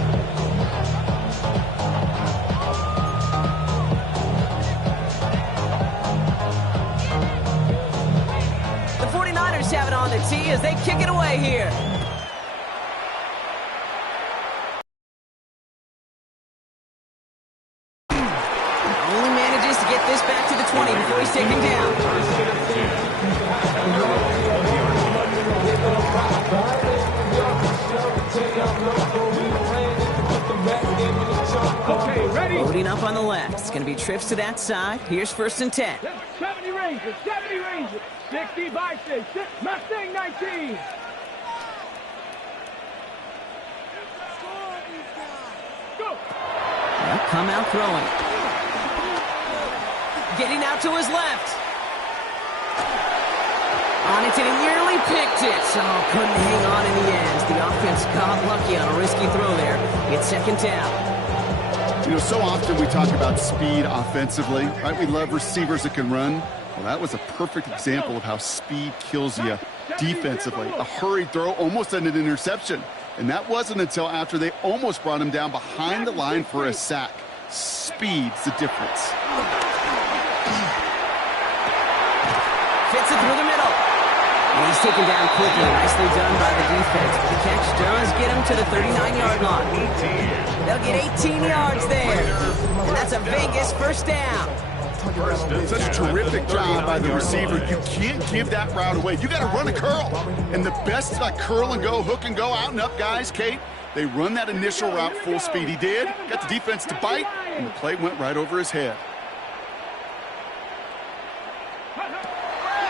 The 49ers have it on the tee as they kick it away here. Only manages to get this back to the 20 before he's taken down. Okay, ready? Loading up on the left. It's going to be trips to that side. Here's 1st and 10. 70 Rangers, 70 Rangers. 60 Vikings, Mustang 19. Go. They'll come out throwing. Getting out to his left. On it, and he nearly picked it. Oh, couldn't hang on in the end. The offense got lucky on a risky throw there. It's 2nd down. You know, so often we talk about speed offensively, right? We love receivers that can run. Well, that was a perfect example of how speed kills you defensively. A hurried throw, almost an interception. And that wasn't until after they almost brought him down behind the line for a sack. Speed's the difference. Fits it through the middle. And he's taken down quickly. Nicely done by the defense. The catch does get him to the 39-yard line. They'll get 18 yards there. And that's a Vegas 1st down. Such a terrific job by the receiver. You can't give that route away. You got to run a curl. And the best curl and go, hook and go, out and up, guys, Kate. They run that initial route full speed. He did. Got the defense to bite, and the play went right over his head.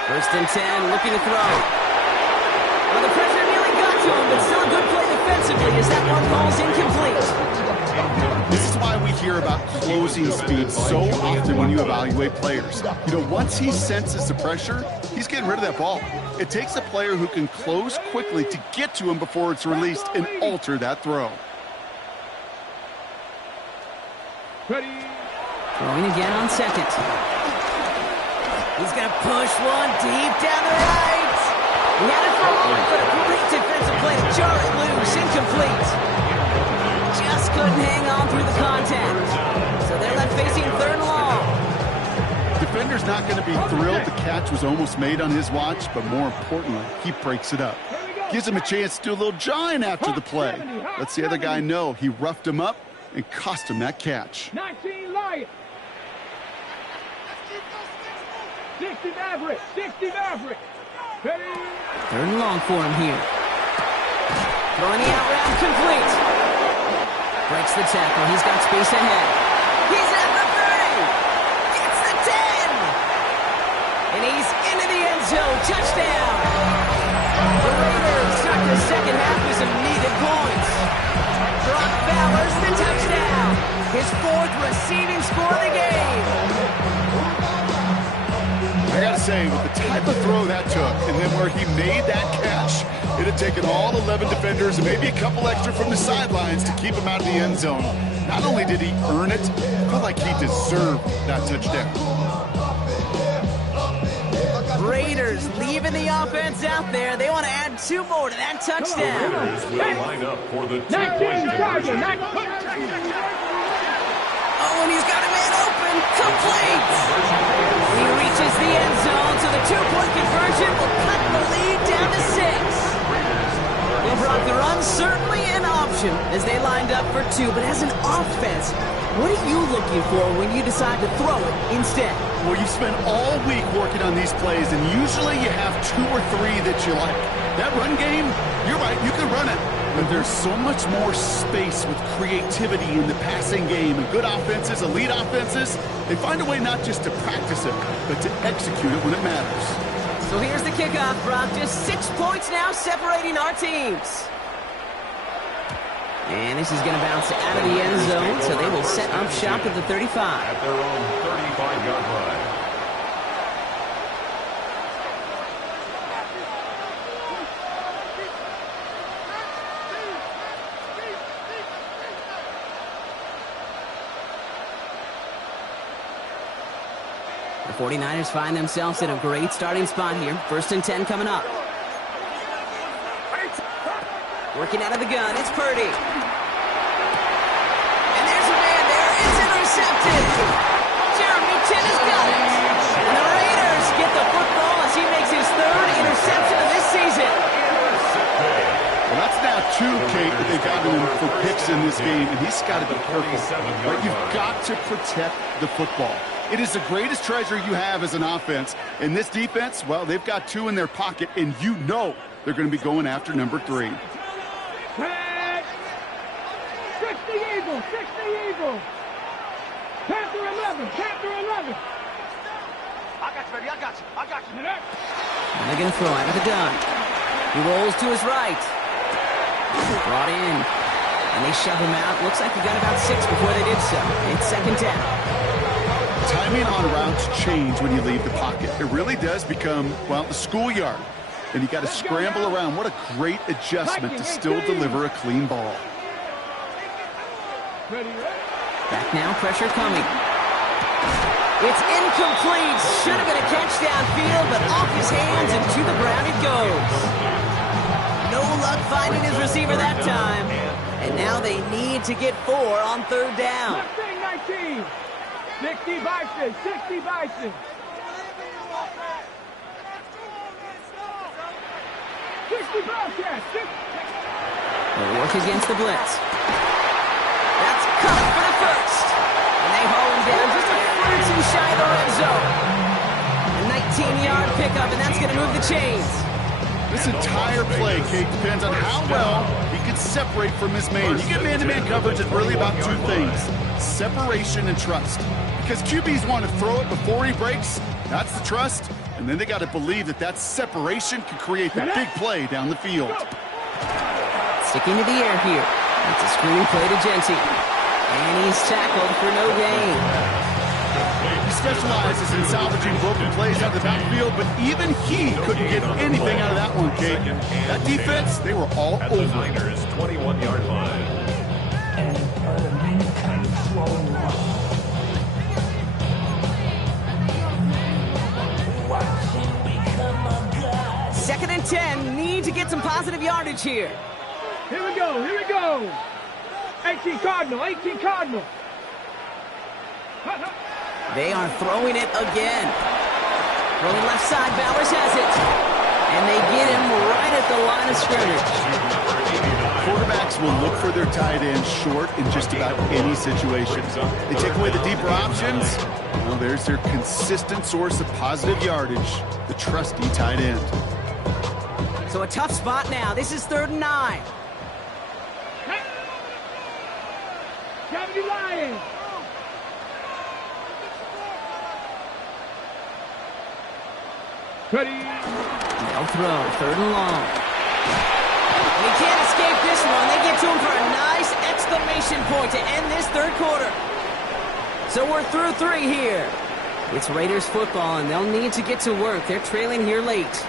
1st and 10, looking to throw. Well, the pressure nearly got to him, but still a good play defensively as that one falls incomplete. This is why we hear about closing speed so often when you evaluate players. You know, once he senses the pressure, he's getting rid of that ball. It takes a player who can close quickly to get to him before it's released and alter that throw. Ready? Throwing again on 2nd. He's going to push one deep down the right. He had it for a moment, but a great defensive play to jar it loose. Incomplete. Just couldn't hang on through the contact. So they're left facing 3rd and long. Defender's not going to be thrilled the catch was almost made on his watch, but more importantly, he breaks it up. Gives him a chance to do a little jawing after the play. Lets the other guy know he roughed him up and cost him that catch. 19 Lions. 60 Maverick, 60 Maverick. Ready? 3rd and long for him here. Throwing the out route complete. Breaks the tackle. He's got space ahead. He's at the 30. It's the 10. And he's into the end zone. Touchdown. The Raiders start the 2nd half with some needed points. Brock Bowers the touchdown. His 4th receiving score of the game. I gotta say, with the type of throw that took, and then where he made that catch, it had taken all 11 defenders and maybe a couple extra from the sidelines to keep him out of the end zone. Not only did he earn it, I feel like he deserved that touchdown. Raiders leaving the offense out there. They want to add 2 more to that touchdown. Raiders will line up for the 19 Charger, Oh, and he's got a man open. Complete. He reaches the end zone, so the 2-point conversion will cut the lead down to 6. Well, Brock, the run's certainly an option as they lined up for two, but as an offense, what are you looking for when you decide to throw it instead? Well, you spent all week working on these plays, and usually you have 2 or 3 that you like. That run game, you're right, you can run it. But there's so much more space with creativity in the passing game. And good offenses, elite offenses, they find a way not just to practice it, but to execute it when it matters. So here's the kickoff, Brock. Just 6 points now separating our teams. And this is going to bounce out of the end zone, so they will set up shop at the 35. At their own 35-yard line. The 49ers find themselves in a great starting spot here. 1st and 10 coming up. Working out of the gun, it's Purdy. And there's a man there. It's intercepted. Jeremy Chin has got it. And the Raiders get the football as he makes his 3rd interception of this season. Well, that's now 2, Kate, that they got him for picks in this game, and he's got to be careful. Right? You've got to protect the football. It is the greatest treasure you have as an offense. In this defense, well, they've got 2 in their pocket, and you know they're going to be going after number 3. 60 Eagles, 60 Eagles. Panther 11, Panther 11. I got you, baby, I got you. And they're going to throw out of the gun. He rolls to his right. Brought in. And they shove him out. Looks like he got about 6 before they did so. It's 2nd down. Timing on routes change when you leave the pocket. It really does become, well, the schoolyard. And you got to scramble around. What a great adjustment to still deliver a clean ball. Back now, pressure coming. It's incomplete. Should have been a catch downfield, but off his hands and to the ground it goes. No luck finding his receiver that time. And now they need to get 4 on 3rd down. 19. 60 Bison, 60 Bison. 60 Bobcats, 60. They'll work against the blitz. That's caught for the 1st. And they haul him down just a foot or 2 shy of the red zone. A 19-yard pickup, and that's going to move the chains. This entire play, Kate, depends on how well he can separate from his man. You get man-to-man coverage, it's really about 2 things: separation and trust. Because QBs want to throw it before he breaks. That's the trust. And then they got to believe that that separation can create the big play down the field. Sticking to the air here. It's a screen play to Genty. And he's tackled for no gain. He specializes in salvaging broken plays out of the backfield, but even he couldn't get anything out of that one, Kate. That defense, they were all At over. the Niners' 21-yard line. Second and 10. Need to get some positive yardage here. Here we go, here we go. 18 Cardinal, 18 Cardinal. They are throwing it again. Throwing left side, Bowers has it. And they get him right at the line of scrimmage. Quarterbacks will look for their tight end short in just about any situation. They take away the deeper options. Well, there's their consistent source of positive yardage, the trusty tight end. So a tough spot now. This is 3rd and 9. 70 Lions. Ready. They'll throw. 3rd and long. And he can't escape this one. They get to him for a nice exclamation point to end this 3rd quarter. So we're through 3 here. It's Raiders football, and they'll need to get to work. They're trailing here late.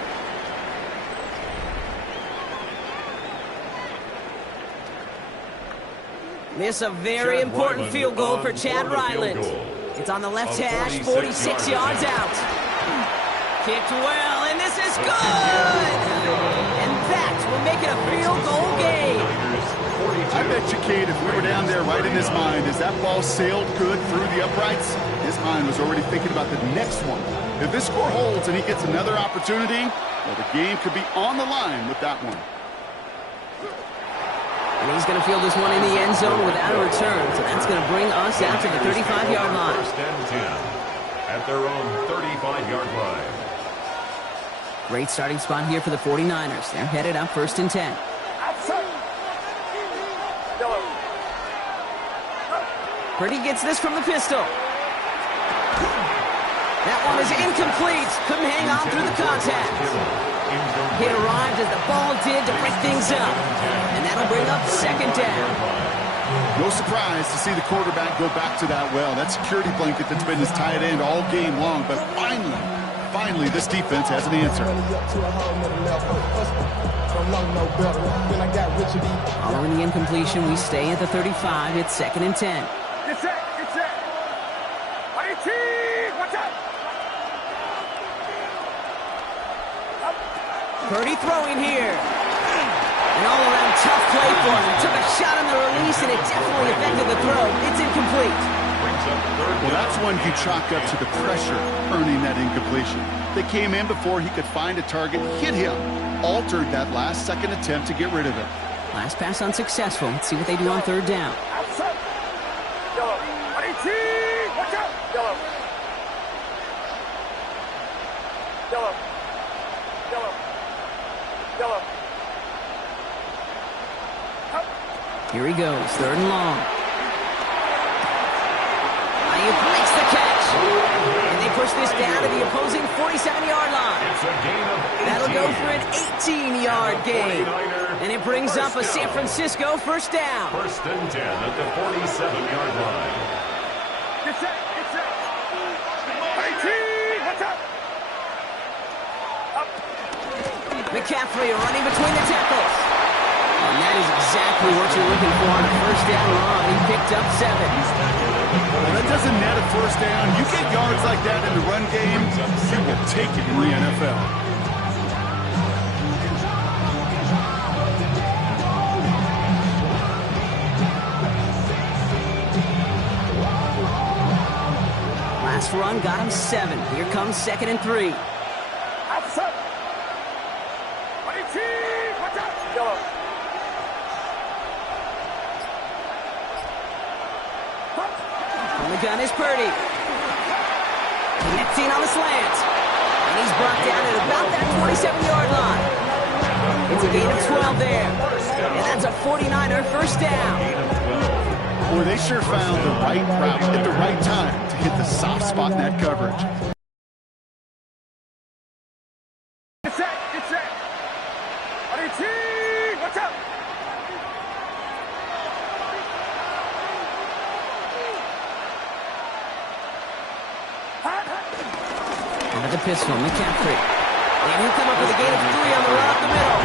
This is a very important field goal for Chad Ryland. It's on the left hash, 46 yards out. Kicked well, and this is good! And that will make it a field goal game. I bet you, Kate, if we were down there right in his mind, as that ball sailed good through the uprights, his mind was already thinking about the next one. If this score holds and he gets another opportunity, well, the game could be on the line with that one. And he's going to field this one in the end zone without a return. So that's going to bring us out to the 35-yard line. First and 10 at their own 35-yard line. Great starting spot here for the 49ers. They're headed up first and 10. Purdy gets this from the pistol. That one is incomplete. Couldn't hang on through the contact. He arrived as the ball did to break things up. And that'll bring up second down. No surprise to see the quarterback go back to that well. That security blanket that's been his tight end all game long. But finally, this defense has an answer. Following the incompletion, we stay at the 35. It's second and 10. Get set. Watch out. Purdy throwing here. An all-around tough play for him. Took a shot on the release, and it definitely affected the throw. It's incomplete. Well, that's one you chalk up to the pressure earning that incompletion. They came in before he could find a target, hit him, altered that last-second attempt to get rid of it. Last pass unsuccessful. Let's see what they do on third down. Here he goes, third and long. Ayuk makes the catch. And they push this down to the opposing 47-yard line. It's a gain of 18. That'll go for an 18-yard gain. And it brings up a San Francisco first down. First and 10 at the 47-yard line. Get set. 18, watch out. McCaffrey running between the tackles. And that is exactly what you're looking for on a first down run. He picked up 7. Well, that doesn't net a first down. You get yards like that in the run game, you will take it in the NFL. Last run got him 7. Here comes second and 3. On the gun is Purdy. Connecting on the slant. And he's brought down at about that 27-yard line. It's a gain of 12 there. And that's a 49er first down. Boy, they sure found the right route at the right time to hit the soft spot in that coverage. Get set. 18, watch out. Out of the pistol, McCaffrey. And he'll come up with a gain of 3 on the run up the middle.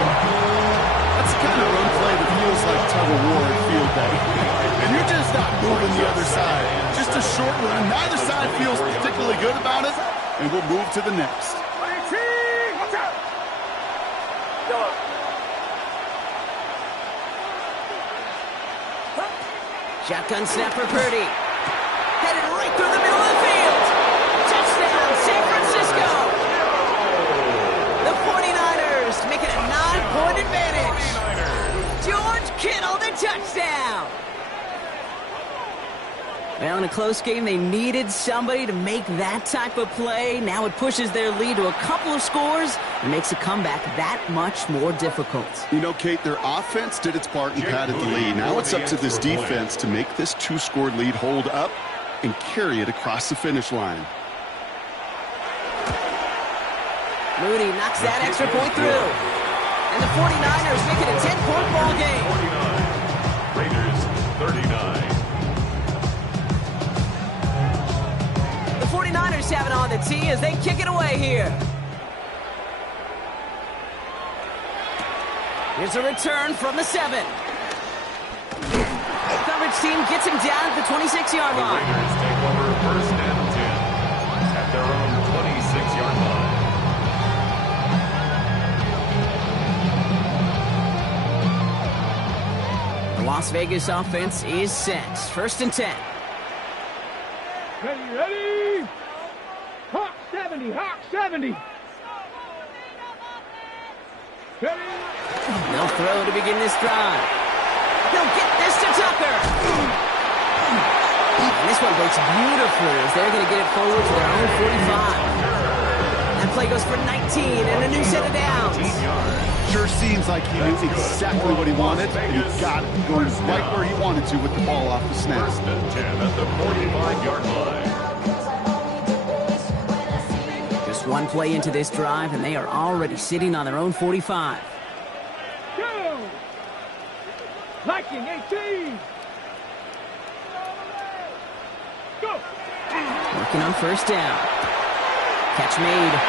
That's the kind of run play that feels like tug-of-war at field day. And you're just not moving the other side. Just a short run. Neither side feels particularly good about it. And we'll move to the next. 18, watch out. Shotgun snap for Purdy. Headed right through the middle of the field. Touchdown, San Francisco. The 49ers make it a 9-point advantage. George Kittle, the touchdown. Well, in a close game, they needed somebody to make that type of play. Now it pushes their lead to a couple of scores and makes a comeback that much more difficult. You know, Kate, their offense did its part and padded the lead. Now it's up to this defense to make this 2-score lead hold up and carry it across the finish line. Moody knocks that extra point through. And the 49ers make it a 10-point ball game. 49. Raiders 39. The 49ers have it on the tee as they kick it away here. Here's a return from the 7. The coverage team gets him down at the 26-yard The line. Raiders take over first and 10 at their own 26-yard line. The Las Vegas offense is set. First and 10. Ready. Hawk 70. Ready. They'll throw to begin this drive. They'll get this to Tucker. And this one breaks beautifully as they're going to get it forward to their own 45. That play goes for 19 and a new set of downs. Sure seems like he knew exactly what he wanted, and he got it going right where he wanted to with the ball off the snap. First and 10 at the 45-yard line. Just one play into this drive, and they are already sitting on their own 45. Go! Liking 18. Go! Working on first down. Catch made.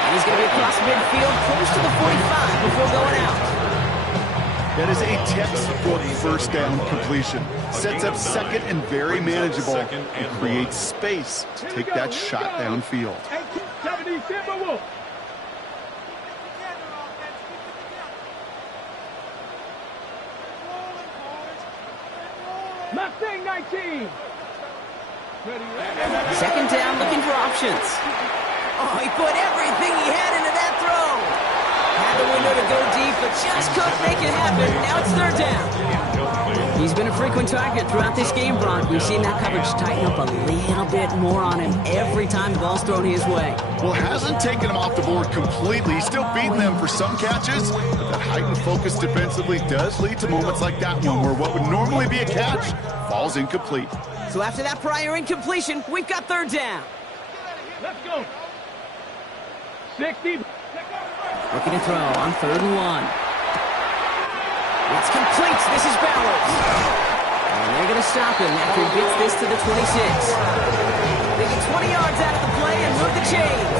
And he's going to be across midfield, close to the 45 before going out. That is a textbook first down completion. Sets up second and very manageable and creates space to take that shot downfield. 1870 Timberwolves. Mustang 19. Second down, looking for options. Oh, he put everything he had into that throw. Had the window to go deep, but just couldn't make it happen. Now it's third down. He's been a frequent target throughout this game, Brock. We've seen that coverage tighten up a little bit more on him every time the ball's thrown his way. Well, hasn't taken him off the board completely. He's still beating them for some catches, but that heightened focus defensively does lead to moments like that one where what would normally be a catch falls incomplete. So after that prior incompletion, we've got third down. Let's go. 60. Looking to throw on 3rd and 1. It's complete. This is Bowers. And they're going to stop him after he gets this to the 26. They get 20 yards out of the play and move the chains.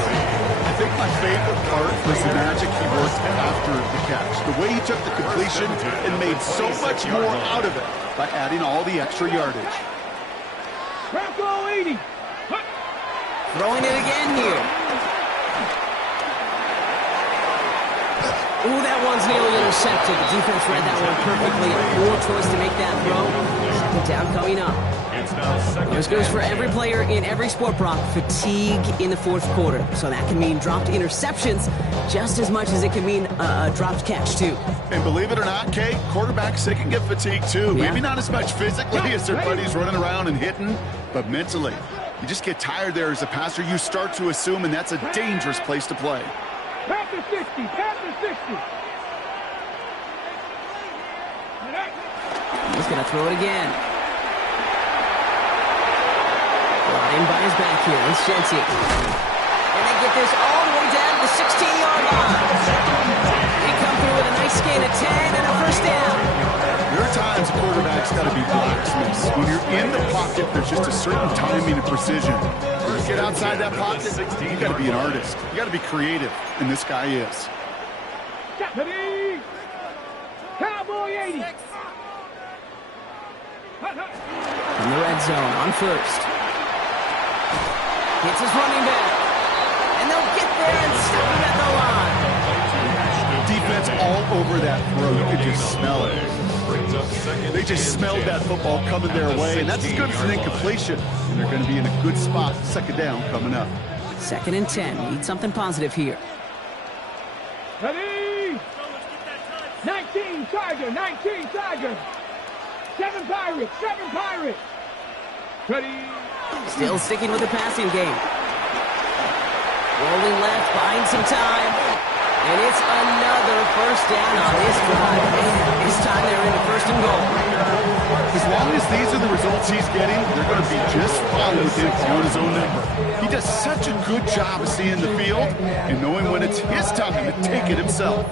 I think my favorite part was the magic he worked after the catch. The way he took the completion and made so much more out of it by adding all the extra yardage. Bronco 80. Throwing it again here. Ooh, that one's nearly intercepted. The defense read that one perfectly. A poor choice to make that throw. Second down coming up. This goes for every player in every sport, Brock. Fatigue in the fourth quarter. So that can mean dropped interceptions just as much as it can mean a dropped catch, too. And believe it or not, Kate, quarterbacks, they can get fatigued, too. Yeah. Maybe not as much physically as their buddies running around and hitting, but mentally. You just get tired there as a passer. You start to assume, and that's a dangerous place to play. Panther 60. Panther 60. He's going to throw it again. Brought in by his back here. It's Shenty. And they get this all the way down to the 16-yard line. They come through with a nice gain of 10 and a first down. There are times a quarterback's got to be blacksmiths. When you're in the pocket, there's just a certain timing and precision. When you get outside that pocket, you got to be an artist. You got to be creative, and this guy is. Deputy. Cowboy 80. In the red zone on first. Hits his running back. And they'll get there and stop him at the line. Defense all over that throw. You could just smell it. They just smelled that football coming their way, and that's as good as an incompletion. And they're going to be in a good spot. Second down coming up. 2nd and 10. Need something positive here. Ready? 19 Tiger. 19 Tiger. 7 Pirates. 7 Pirates. Ready? Still sticking with the passing game. Rolling left, buying some time. And it's another first down on this drive. And this time they're in the 1st and goal. As long as these are the results he's getting, they're going to be just fine with him throwing his own number. He does such a good job of seeing the field and knowing when it's his time to take it himself.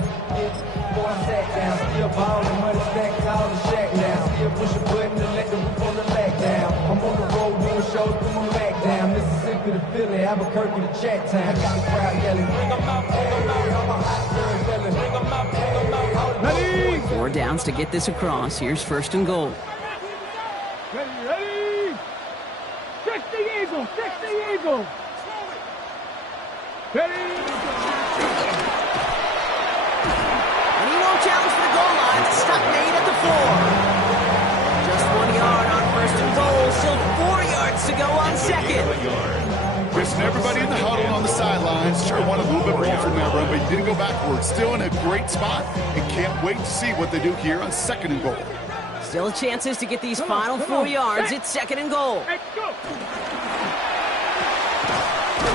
Ready? 4 downs to get this across. Here's 1st and goal. Ready? Ready? 60 Eagles. 60 Eagles. Ready? And he won't challenge for the goal line. The stop made at the 4. Just 1 yard on 1st and goal. Still 4 yards to go on 2nd. Chris, everybody in the huddle on the sidelines sure wanted a little bit more from that run, but you didn't go backwards. Still in a great spot and can't wait to see what they do here on 2nd and goal. Still chances to get these final 4 yards. It's 2nd and goal. Hey, go.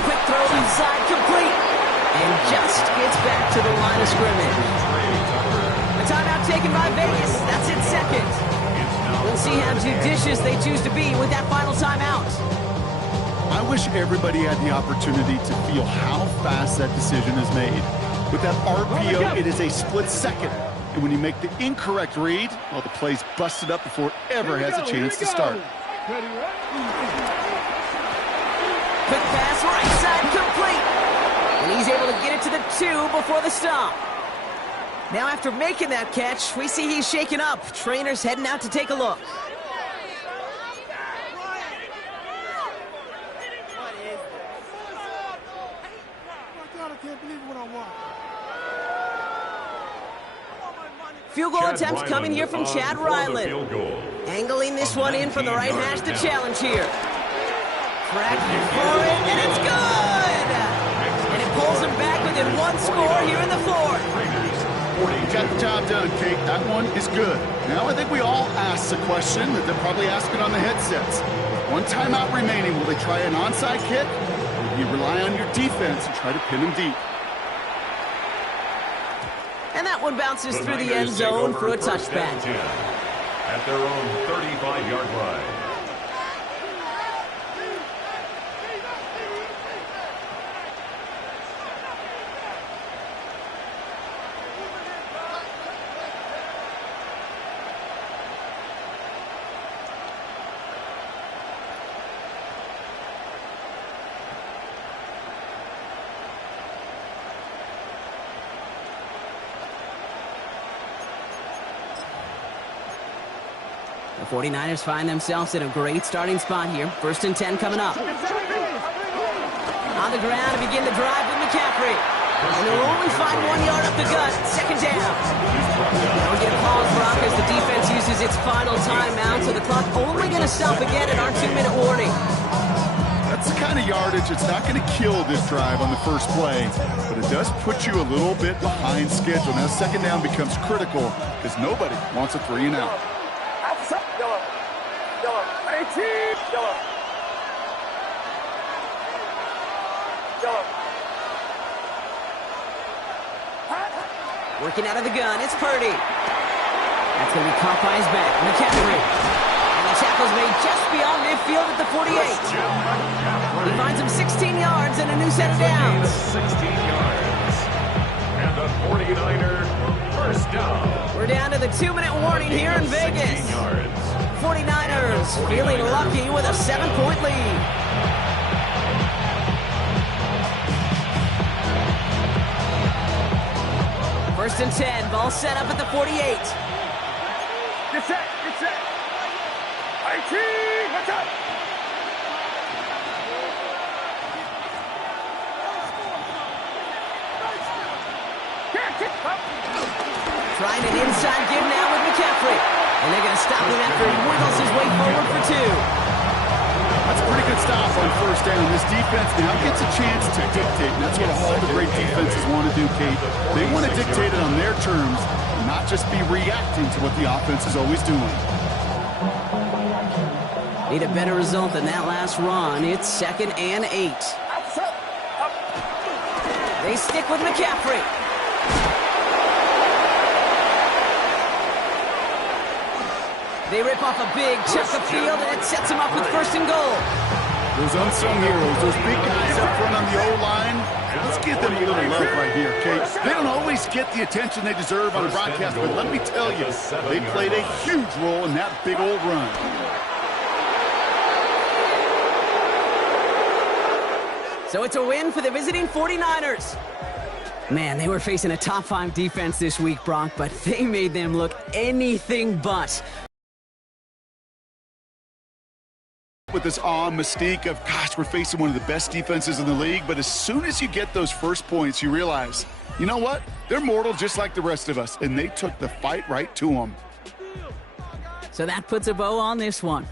Quick throw inside, complete. And just gets back to the line of scrimmage. A timeout taken by Vegas. That's its 2nd. We'll see how judicious they choose to be with that final timeout. I wish everybody had the opportunity to feel how fast that decision is made. With that RPO, it is a split second. And when you make the incorrect read, well, the play's busted up before it ever has a chance to start. Ready, Quick pass, right side, complete. And he's able to get it to the 2 before the stop. Now after making that catch, we see he's shaken up. Trainer's heading out to take a look. Field goal attempts coming here from Chad Ryland. Angling this one in from the right hash to challenge here. Tracking for it, and it's good! And it pulls him back within 1 score here in the 4th. You got the job done, Kate. That one is good. Now I think we all ask the question that they're probably asking on the headsets. With 1 timeout remaining, will they try an onside kick? Or will you rely on your defense and try to pin them deep? And that one bounces through the end zone for a touchback. At their own 35-yard line. The 49ers find themselves in a great starting spot here. 1st and 10 coming up. On the ground to begin the drive with McCaffrey. And they'll only find 1 yard up the gut. 2nd down. Now we get a pause, Brock, as the defense uses its final timeout, so the clock only going to stop again at our 2-minute warning. That's the kind of yardage that's not going to kill this drive on the first play, but it does put you a little bit behind schedule. Now 2nd down becomes critical because nobody wants a 3 and out. Working out of the gun, it's Purdy. That's going to be caught by his back. McCaffrey. And the tackle's made just beyond midfield at the 48. He finds him 16 yards and a new set of downs. 16 yards. And the 49er first down. We're down to the 2-minute warning here in Vegas. 49ers feeling lucky with a 7-point lead. First and 10, ball set up at the 48. Get set, get set. IT, watch out. Trying an inside give now with McCaffrey. And they're going to stop him after he wiggles his way forward for 2. That's a pretty good stop on 1st down. This defense now gets a chance to dictate. And that's what all the great defenses want to do, Kate. They want to dictate it on their terms and not just be reacting to what the offense is always doing. Need a better result than that last run. It's 2nd and 8. They stick with McCaffrey. They rip off a big chunk of field, and it sets them up with 1st and goal. Those unsung heroes, those big guys up front on the O-line, let's give them a little love right here, Kate. They don't always get the attention they deserve on a broadcast, but let me tell you, they played a huge role in that big old run. So it's a win for the visiting 49ers. Man, they were facing a top 5 defense this week, Brock, but they made them look anything but. With this awe mystique of, gosh, we're facing one of the best defenses in the league, but as soon as you get those first points, you realize, you know what? They're mortal just like the rest of us, and they took the fight right to them. So that puts a bow on this one.